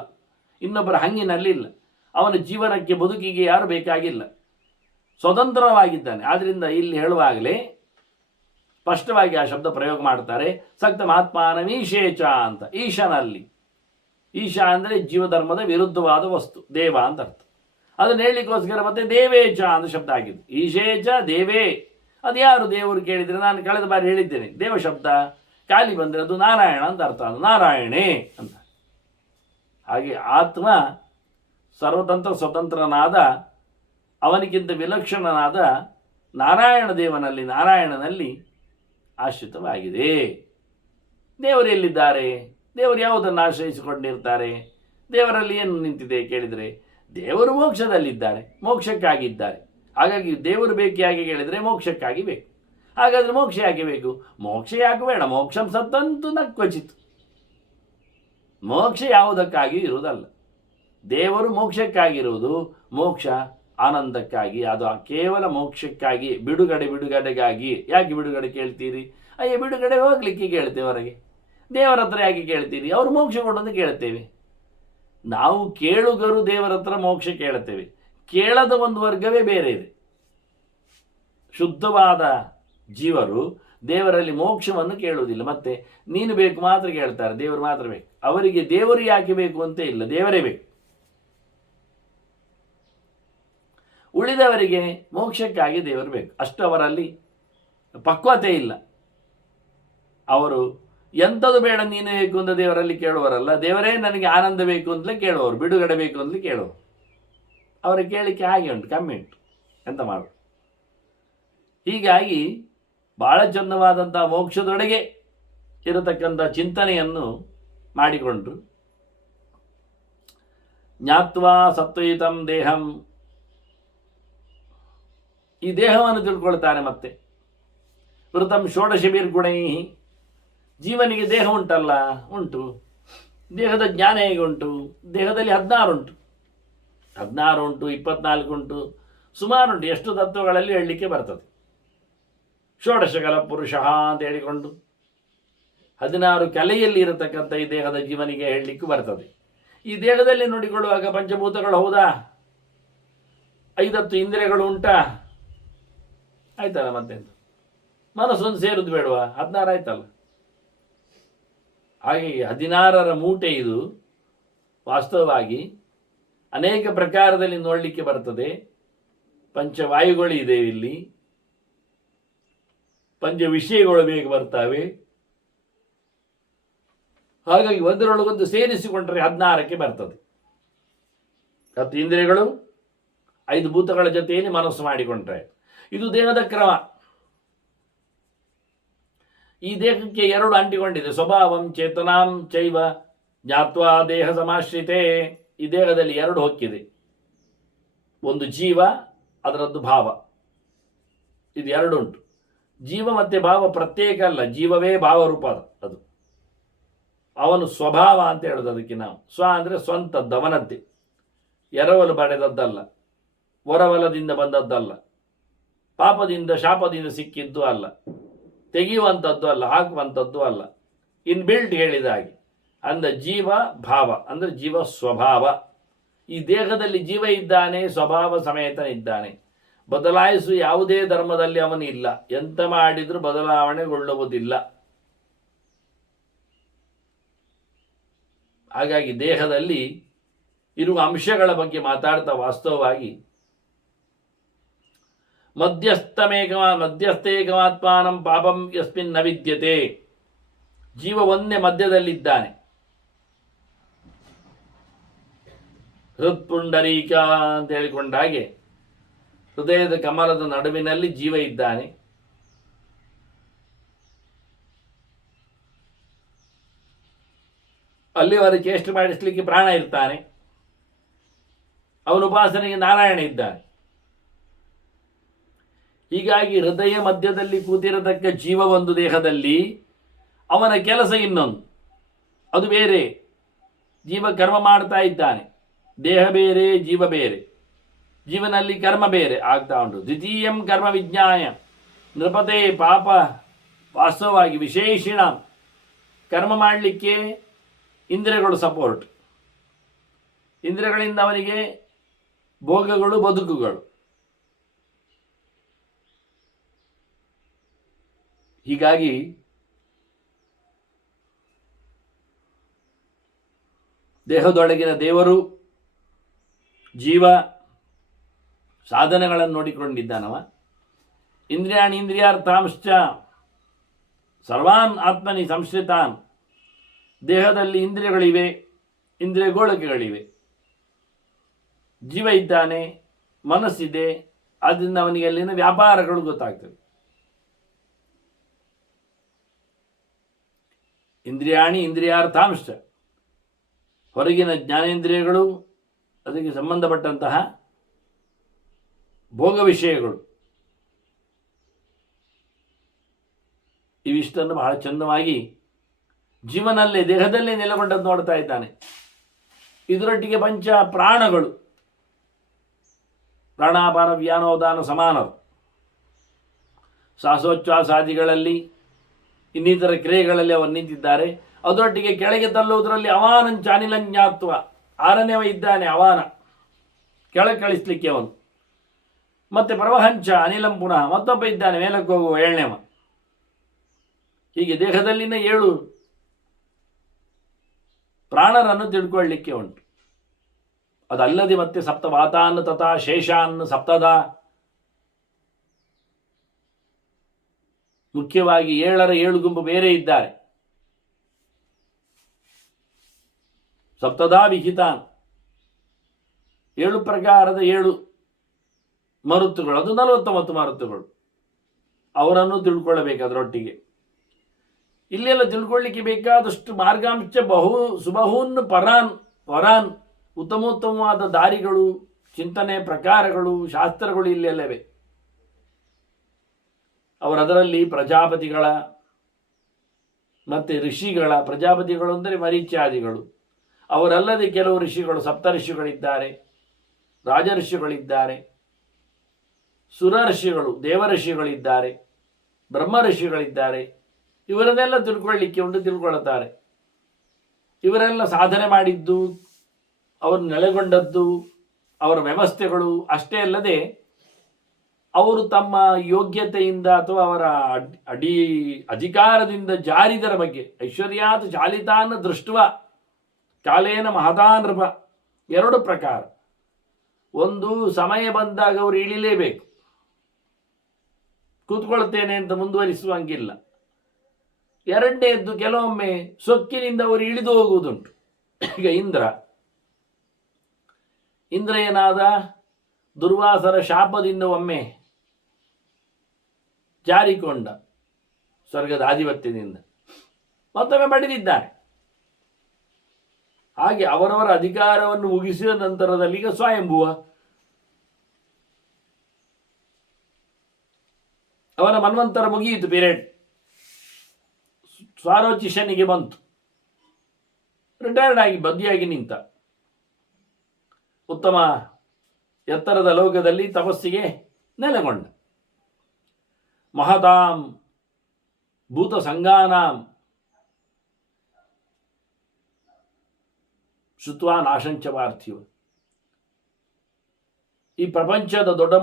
ಇನ್ನೊಬ್ಬರ ಹಂಗಿನಲ್ಲಿ ಇಲ್ಲ. ಅವನ ಜೀವನಕ್ಕೆ, ಬದುಕಿಗೆ ಯಾರು ಬೇಕಾಗಿಲ್ಲ, ಸ್ವತಂತ್ರವಾಗಿದ್ದಾನೆ. ಆದ್ದರಿಂದ ಇಲ್ಲಿ ಹೇಳುವಾಗಲೇ ಸ್ಪಷ್ಟವಾಗಿ ಆ ಶಬ್ದ ಪ್ರಯೋಗ ಮಾಡ್ತಾರೆ. ಸಕ್ತಂ ಆತ್ಮಾನಮೀಶೇಚ ಅಂತ. ಈಶನಲ್ಲಿ, ಈಶಾ ಅಂದರೆ ಜೀವಧರ್ಮದ ವಿರುದ್ಧವಾದ ವಸ್ತು, ದೇವ ಅಂತ ಅರ್ಥ. ಅದನ್ನು ಹೇಳಲಿಕ್ಕೋಸ್ಕರ ಮತ್ತೆ ದೇವೇಚ ಅಂತ ಶಬ್ದ ಆಗಿದೆ. ಈಶೇಚ ದೇವೇ. ಅದು ಯಾರು ದೇವರು ಕೇಳಿದರೆ, ನಾನು ಕಳೆದ ಬಾರಿ ಹೇಳಿದ್ದೇನೆ, ದೇವ ಶಬ್ದ ಖಾಲಿ ಬಂದರೆ ಅದು ನಾರಾಯಣ ಅಂತ ಅರ್ಥ. ಅದು ನಾರಾಯಣೇ ಅಂತ. ಹಾಗೆ ಆತ್ಮ ಸರ್ವತಂತ್ರ ಸ್ವತಂತ್ರನಾದ, ಅವನಿಗಿಂತ ವಿಲಕ್ಷಣನಾದ ನಾರಾಯಣ ದೇವನಲ್ಲಿ, ನಾರಾಯಣನಲ್ಲಿ ಆಶ್ರಿತವಾಗಿದೆ. ದೇವರು ಎಲ್ಲಿದ್ದಾರೆ? ದೇವರು ಯಾವುದನ್ನು ಆಶ್ರಯಿಸಿಕೊಂಡಿರ್ತಾರೆ? ದೇವರಲ್ಲಿ ಏನು ನಿಂತಿದೆ ಕೇಳಿದರೆ, ದೇವರು ಮೋಕ್ಷದಲ್ಲಿದ್ದಾರೆ, ಮೋಕ್ಷಕ್ಕಾಗಿದ್ದಾರೆ. ಹಾಗಾಗಿ ದೇವರು ಬೇಕು ಯಾಕೆ ಕೇಳಿದರೆ, ಮೋಕ್ಷಕ್ಕಾಗಿ ಬೇಕು. ಹಾಗಾದರೆ ಮೋಕ್ಷ ಯಾಕೆ ಬೇಕು? ಮೋಕ್ಷ ಯಾಕೆ ಬೇಡ? ಮೋಕ್ಷಂ ಸತ್ತಂತು ನ ಕ್ವಚಿತ್. ಮೋಕ್ಷ ಯಾವುದಕ್ಕಾಗಿ ಇರುವುದಲ್ಲ. ದೇವರು ಮೋಕ್ಷಕ್ಕಾಗಿರುವುದು, ಮೋಕ್ಷ ಆನಂದಕ್ಕಾಗಿ, ಅದು ಕೇವಲ ಮೋಕ್ಷಕ್ಕಾಗಿ, ಬಿಡುಗಡೆಗಾಗಿ. ಯಾಕೆ ಬಿಡುಗಡೆ ಕೇಳ್ತೀರಿ? ಅಯ್ಯ, ಬಿಡುಗಡೆ ಹೋಗ್ಲಿಕ್ಕೆ ಕೇಳ್ತೇವೆ ಹೊರಗೆ. ದೇವರ ಹತ್ರ ಯಾಕೆ ಕೇಳ್ತೀರಿ? ಅವರು ಮೋಕ್ಷ ಕೊಡೋದು ಕೇಳ್ತೇವೆ. ನಾವು ಕೇಳುಗರು ದೇವರ ಹತ್ರ ಮೋಕ್ಷ ಕೇಳ್ತೇವೆ. ಕೇಳದ ಒಂದು ವರ್ಗವೇ ಬೇರೆ ಇದೆ. ಶುದ್ಧವಾದ ಜೀವರು ದೇವರಲ್ಲಿ ಮೋಕ್ಷವನ್ನು ಕೇಳುವುದಿಲ್ಲ. ಮತ್ತೆ ನೀನು ಬೇಕು ಮಾತ್ರ ಕೇಳ್ತಾರೆ, ದೇವರು ಮಾತ್ರ ಬೇಕು. ಅವರಿಗೆ ದೇವರು ಯಾಕೆ ಬೇಕು ಅಂತ ಇಲ್ಲ, ದೇವರೇ ಬೇಕು. ಉಳಿದವರಿಗೆ ಮೋಕ್ಷಕ್ಕಾಗಿ ದೇವರು ಬೇಕು. ಅಷ್ಟು ಅವರಲ್ಲಿ ಪಕ್ವತೆ ಇಲ್ಲ. ಅವರು ಎಂಥದ್ದು ಬೇಡ ನೀನು ಬೇಕು ಅಂತ ದೇವರಲ್ಲಿ ಕೇಳುವರಲ್ಲ. ದೇವರೇ ನನಗೆ ಆನಂದ ಬೇಕು ಅಂತಲೇ ಕೇಳುವವರು, ಬಿಡುಗಡೆ ಬೇಕು ಅಂತಲೇ ಕೇಳುವರು. ಅವರ ಕೇಳಿಕೆ ಹಾಗೆ ಉಂಟು, ಕಮ್ಮಿ ಉಂಟು, ಎಂತ ಮಾಡು. ಹೀಗಾಗಿ ಬಹಳ ಚಂದವಾದಂಥ ಮೋಕ್ಷದೊಳಗೆ ಇರತಕ್ಕಂಥ ಚಿಂತನೆಯನ್ನು ಮಾಡಿಕೊಂಡ್ರು. ಜ್ಞಾತ್ವಾ ಸತ್ವಯುತಂ ದೇಹಂ, ಈ ದೇಹವನ್ನು ತಿಳ್ಕೊಳ್ತಾನೆ. ಮತ್ತೆ ವೃತಂ ಷೋಡಶಭಿರ್ಗುಣೈ, ಜೀವನಿಗೆ ದೇಹ ಉಂಟಲ್ಲ, ಉಂಟು. ದೇಹದ ಜ್ಞಾನ ಹೇಗೆ ಉಂಟು? ದೇಹದಲ್ಲಿ 16 ಉಂಟು, 24 ಉಂಟು, ಸುಮಾರು ಉಂಟು. ಎಷ್ಟು ತತ್ವಗಳಲ್ಲಿ ಹೇಳಲಿಕ್ಕೆ ಬರ್ತದೆ. ಷೋಡಶಕಲ ಪುರುಷ ಅಂತ ಹೇಳಿಕೊಂಡು 16 ಕಲೆಯಲ್ಲಿ ಇರತಕ್ಕಂಥ ಈ ದೇಹದ ಜೀವನಿಗೆ ಹೇಳಲಿಕ್ಕೂ ಬರ್ತದೆ. ಈ ದೇಹದಲ್ಲಿ ನೋಡಿಕೊಳ್ಳುವಾಗ ಪಂಚಭೂತಗಳು ಹೌದಾ? 5 ಇಂದ್ರಿಯಗಳು ಉಂಟಾ? ಆಯ್ತಲ್ಲ, ಮತ್ತೆಂತ ಮನಸ್ಸೊಂದು ಸೇರುದು ಬೇಡವಾ? 16 ಆಯ್ತಲ್ಲ. ಹಾಗೆ 16ರ ಮೂಟೆ ಇದು. ವಾಸ್ತವವಾಗಿ ಅನೇಕ ಪ್ರಕಾರದಲ್ಲಿ ನೋಡಲಿಕ್ಕೆ ಬರ್ತದೆ. ಪಂಚವಾಯುಗಳು ಇದೆ ಇಲ್ಲಿ, ಪಂಚ ವಿಷಯಗಳು ಬೇಗ ಬರ್ತವೆ. ಹಾಗಾಗಿ ಒಂದರೊಳಗೊಂದು ಸೇರಿಸಿಕೊಂಡ್ರೆ 16ಕ್ಕೆ ಬರ್ತದೆ. 10 ಇಂದ್ರಿಯಗಳು 5 ಭೂತಗಳ ಜೊತೆಯಲ್ಲಿ ಮನಸ್ಸು ಮಾಡಿಕೊಂಡ್ರೆ ಇದು ದೇಹದ ಕ್ರಮ. ಈ ದೇಹಕ್ಕೆ 2 ಅಂಟಿಕೊಂಡಿದೆ, ಸ್ವಭಾವಂ ಚೇತನಾಂ ಚೈವ ಜ್ಞಾತ್ವಾ ದೇಹ ಸಮಾಶ್ರಿತೆ. ಈ ದೇಹದಲ್ಲಿ 2 ಹೊಕ್ಕಿದೆ, ಒಂದು ಜೀವ, ಅದರದ್ದು ಭಾವ. ಇದು 2 ಉಂಟು. ಜೀವ ಮತ್ತು ಭಾವ ಪ್ರತ್ಯೇಕ ಅಲ್ಲ, ಜೀವವೇ ಭಾವರೂಪ. ಅದು ಅವನು ಸ್ವಭಾವ ಅಂತ ಹೇಳೋದು. ಅದಕ್ಕೆ ನಾವು ಸ್ವ ಅಂದರೆ ಸ್ವಂತದ್ದು, ಅವನದ್ದೇ. ಎರವಲು ಪಡೆದದ್ದಲ್ಲ, ಹೊರವಲದಿಂದ ಬಂದದ್ದಲ್ಲ, ಪಾಪದಿಂದ ಶಾಪದಿಂದ ಸಿಕ್ಕಿದ್ದು ಅಲ್ಲ, ತೆಗೆಯುವಂಥದ್ದು ಅಲ್ಲ, ಹಾಕುವಂಥದ್ದು ಅಲ್ಲ. ಇನ್ಬಿಲ್ಟ್ ಹೇಳಿದ ಹಾಗೆ ಅಂದ ಜೀವ ಭಾವ ಅಂದರೆ ಜೀವ ಸ್ವಭಾವ. ಈ ದೇಹದಲ್ಲಿ ಜೀವ ಇದ್ದಾನೆ, ಸ್ವಭಾವ ಸಮೇತನಿದ್ದಾನೆ. ಬದಲಾಯಿಸುವ ಯಾವುದೇ ಧರ್ಮದಲ್ಲಿ ಅವನು ಇಲ್ಲ. ಎಂತ ಮಾಡಿದರೂ ಬದಲಾವಣೆಗೊಳ್ಳುವುದಿಲ್ಲ. ಹಾಗಾಗಿ ದೇಹದಲ್ಲಿ ಇರುವ ಅಂಶಗಳ ಬಗ್ಗೆ ಮಾತಾಡ್ತಾ ವಾಸ್ತವವಾಗಿ ಮಧ್ಯಸ್ಥೇಕಮಾತ್ಮಾನಂ ಪಾಪಂ ಯಸ್ಮಿನ್ ನ ವಿದ್ಯತೆ. ಜೀವ ಒಂದೇ ಮಧ್ಯದಲ್ಲಿದ್ದಾನೆ. ಹೃತ್ಪುಂಡರೀಕ ಅಂತ ಹೇಳಿಕೊಂಡ ಹಾಗೆ ಹೃದಯದ ಕಮಲದ ನಡುವಿನಲ್ಲಿ ಜೀವ ಇದ್ದಾನೆ. ಅಲ್ಲಿವರೆಗೆ ಚೇಷ್ಟೆ ಮಾಡಿಸಲಿಕ್ಕೆ ಪ್ರಾಣ ಇರ್ತಾನೆ. ಅವನ ಉಪಾಸನೆಗೆ ನಾರಾಯಣ ಇದ್ದಾನೆ. ಹೀಗಾಗಿ ಹೃದಯ ಮಧ್ಯದಲ್ಲಿ ಕೂತಿರತಕ್ಕ ಜೀವ ಒಂದು ದೇಹದಲ್ಲಿ, ಅವನ ಕೆಲಸ ಇನ್ನೊಂದು, ಅದು ಬೇರೆ. ಜೀವ ಕರ್ಮ ಮಾಡ್ತಾ ಇದ್ದಾನೆ, ದೇಹ ಬೇರೆ, ಜೀವ ಬೇರೆ. ಜೀವನಲ್ಲಿ ಕರ್ಮ ಬೇರೆ ಆಗ್ತಾ ಉಂಟು. ದ್ವಿತೀಯಂ ಕರ್ಮ ವಿಜ್ಞಾಯ ನೃಪತೆ ಪಾಪ. ವಾಸ್ತವವಾಗಿ ವಿಶೇಷಣ ಕರ್ಮ ಮಾಡಲಿಕ್ಕೆ ಇಂದ್ರಿಯಗಳು ಸಪೋರ್ಟ್. ಇಂದ್ರಿಯಗಳಿಂದ ಅವನಿಗೆ ಭೋಗಗಳು, ಬದುಕುಗಳು. ಹೀಗಾಗಿ ದೇಹದೊಳಗಿನ ದೇವರು ಜೀವ ಸಾಧನೆಗಳನ್ನು ನೋಡಿಕೊಂಡಿದ್ದಾನವ. ಇಂದ್ರಿಯಾಣಿ ಇಂದ್ರಿಯಾರ್ಥಾಂಶ್ಚ ಸರ್ವಾನ್ ಆತ್ಮನಿ ಸಂಶ್ರಿತಾನ್. ದೇಹದಲ್ಲಿ ಇಂದ್ರಿಯಗಳಿವೆ, ಇಂದ್ರಿಯ ಗೋಳಕೆಗಳಿವೆ. ಜೀವ ಇದ್ದಾನೆ, ಮನಸ್ಸಿದೆ. ಆದ್ದರಿಂದ ಅವನಿಗೆ ಅಲ್ಲಿನ ವ್ಯಾಪಾರಗಳು ಗೊತ್ತಾಗ್ತವೆ. ಇಂದ್ರಿಯಾಣಿ ಇಂದ್ರಿಯಾರ್ಥಾಂಶ, ಹೊರಗಿನ ಜ್ಞಾನೇಂದ್ರಿಯಗಳು, ಅದಕ್ಕೆ ಸಂಬಂಧಪಟ್ಟಂತಹ ಭೋಗ ವಿಷಯಗಳು. ಇವಿಷ್ಟನ್ನು ಬಹಳ ಚಂದವಾಗಿ ಜೀವನಲ್ಲೇ ದೇಹದಲ್ಲೇ ನೆಲೆಗೊಂಡದ್ದು ನೋಡ್ತಾ ಇದ್ದಾನೆ. ಇದರೊಟ್ಟಿಗೆ ಪಂಚ ಪ್ರಾಣಗಳು, ಪ್ರಾಣಾಪಾನ ವ್ಯಾನೋದಾನ ಸಮಾನರು. ಶ್ವಾಸೋಚ್ಛ್ವಾಸಾದಿಗಳಲ್ಲಿ ಇನ್ನಿತರ ಕ್ರಿಯೆಗಳಲ್ಲಿ ಅವರು ನಿಂತಿದ್ದಾರೆ. ಅದರೊಟ್ಟಿಗೆ ಕೆಳಗೆ ತಳ್ಳುವುದರಲ್ಲಿ ಅವಾನಂಚ ಅನಿಲಜ್ಞಾತ್ವ, ಆರನೇವ ಇದ್ದಾನೆ ಅವಾನ, ಕೆಳಗೆ ಕಳಿಸ್ಲಿಕ್ಕೆ ಅವನು. ಮತ್ತೆ ಪ್ರವಹಂಚ ಅನಿಲಂ ಪುನಃ, ಮತ್ತೊಬ್ಬ ಇದ್ದಾನೆ ಮೇಲಕ್ಕೆ ಹೋಗುವ ಏಳನೇವ. ಹೀಗೆ ದೇಹದಲ್ಲಿನ 7 ಪ್ರಾಣರನ್ನು ತಿಳ್ಕೊಳ್ಳಿಕ್ಕೆ ಉಂಟು. ಅದಲ್ಲದೆ ಮತ್ತೆ ಸಪ್ತವಾತಾನ್ ತಥಾ ಶೇಷಾನ್ ಸಪ್ತದ, ಮುಖ್ಯವಾಗಿ 7 ಗುಂಪು ಬೇರೆ ಇದ್ದಾರೆ. ಸಪ್ತದಾ ವಿಹಿತಾನ್, 7 ಪ್ರಕಾರದ 7 ಮರುತ್ತುಗಳು, ಅದು 49 ಮರುತ್ತುಗಳು. ಅವರನ್ನು ತಿಳ್ಕೊಳ್ಳಬೇಕು. ಅದರೊಟ್ಟಿಗೆ ಇಲ್ಲೆಲ್ಲ ತಿಳ್ಕೊಳ್ಳಿಕ್ಕೆ ಬೇಕಾದಷ್ಟು ಮಾರ್ಗಾಂಶ ಸುಬಹೂನ್ ವರಾನ್, ಉತ್ತಮೋತ್ತಮವಾದ ದಾರಿಗಳು, ಚಿಂತನೆ ಪ್ರಕಾರಗಳು, ಶಾಸ್ತ್ರಗಳು ಇಲ್ಲೆಲ್ಲವೇ. ಅವರದರಲ್ಲಿ ಪ್ರಜಾಪತಿಗಳ ಮತ್ತು ಋಷಿಗಳ, ಪ್ರಜಾಪತಿಗಳು ಅಂದರೆ ಮರೀಚ್ಯಾದಿಗಳು, ಅವರಲ್ಲದೆ ಕೆಲವು ಋಷಿಗಳು, ಸಪ್ತ ಋಷಿಗಳಿದ್ದಾರೆ, ರಾಜಋಷಿಗಳಿದ್ದಾರೆ, ಸುರ ಋಷಿಗಳು, ದೇವ ಋಷಿಗಳಿದ್ದಾರೆ, ಬ್ರಹ್ಮ ಋಷಿಗಳಿದ್ದಾರೆ. ಇವರನ್ನೆಲ್ಲ ತಿಳ್ಕೊಳ್ಳಿಕ್ಕೆ ಉಂಟು, ತಿಳ್ಕೊಳ್ಳುತ್ತಾರೆ. ಇವರೆಲ್ಲ ಸಾಧನೆ ಮಾಡಿದ್ದು, ಅವರು ನೆಲೆಗೊಂಡದ್ದು, ಅವರ ವ್ಯವಸ್ಥೆಗಳು ಅಷ್ಟೇ ಅಲ್ಲದೆ ಅವರು ತಮ್ಮ ಯೋಗ್ಯತೆಯಿಂದ ಅಥವಾ ಅವರ ಅಧಿಕಾರದಿಂದ ಜಾರಿದರ ಬಗ್ಗೆ, ಐಶ್ವರ್ಯಾತ್ ಚಾಲಿತಾನ್ ದೃಷ್ಟವ ಕಾಲೇನ ಮಹತಾನೃಪ, 2 ಪ್ರಕಾರ. ಒಂದು, ಸಮಯ ಬಂದಾಗ ಅವರು ಇಳಿಲೇಬೇಕು, ಕೂತ್ಕೊಳ್ತೇನೆ ಅಂತ ಮುಂದುವರಿಸುವಂಗಿಲ್ಲ. 2ನೇದ್ದು, ಕೆಲವೊಮ್ಮೆ ಸೊಕ್ಕಿನಿಂದ ಅವರು ಇಳಿದು ಹೋಗುವುದುಂಟು. ಈಗ ಇಂದ್ರ ಏನಾದ, ದುರ್ವಾಸರ ಶಾಪದಿಂದ ಒಮ್ಮೆ ಜಾರಿಕೊಂಡ, ಸ್ವರ್ಗದ ಆಧಿಪತ್ಯದಿಂದ ಮತ್ತೊಮ್ಮೆ ಪಡೆದಿದ್ದಾನೆ. ಹಾಗೆ ಅವರವರ ಅಧಿಕಾರವನ್ನು ಮುಗಿಸಿದ ನಂತರದಲ್ಲಿ ಈಗ ಸ್ವಯಂಭುವ, ಅವನ ಮನ್ವಂತರ ಮುಗಿಯಿತು ಪೀರಿಯಡ್, ಸ್ವಾರೋಚಿಷನಿಗೆ ಬಂತು, ರಿಟೈರ್ಡ್ ಆಗಿ ಬದಿಯಾಗಿ ನಿಂತ. ಉತ್ತಮ ಎತ್ತರದ ಲೋಕದಲ್ಲಿ ತಪಸ್ಸಿಗೆ ನೆಲೆಗೊಂಡ. ಮಹತಾಂ ಭೂತ ಸಂಗಾನಾಂ ಶುತ್ವಾ ನಾಶಂಚ ಪಾರ್ಥಿವ. ಈ ಪ್ರಪಂಚದ ದೊಡ್ಡ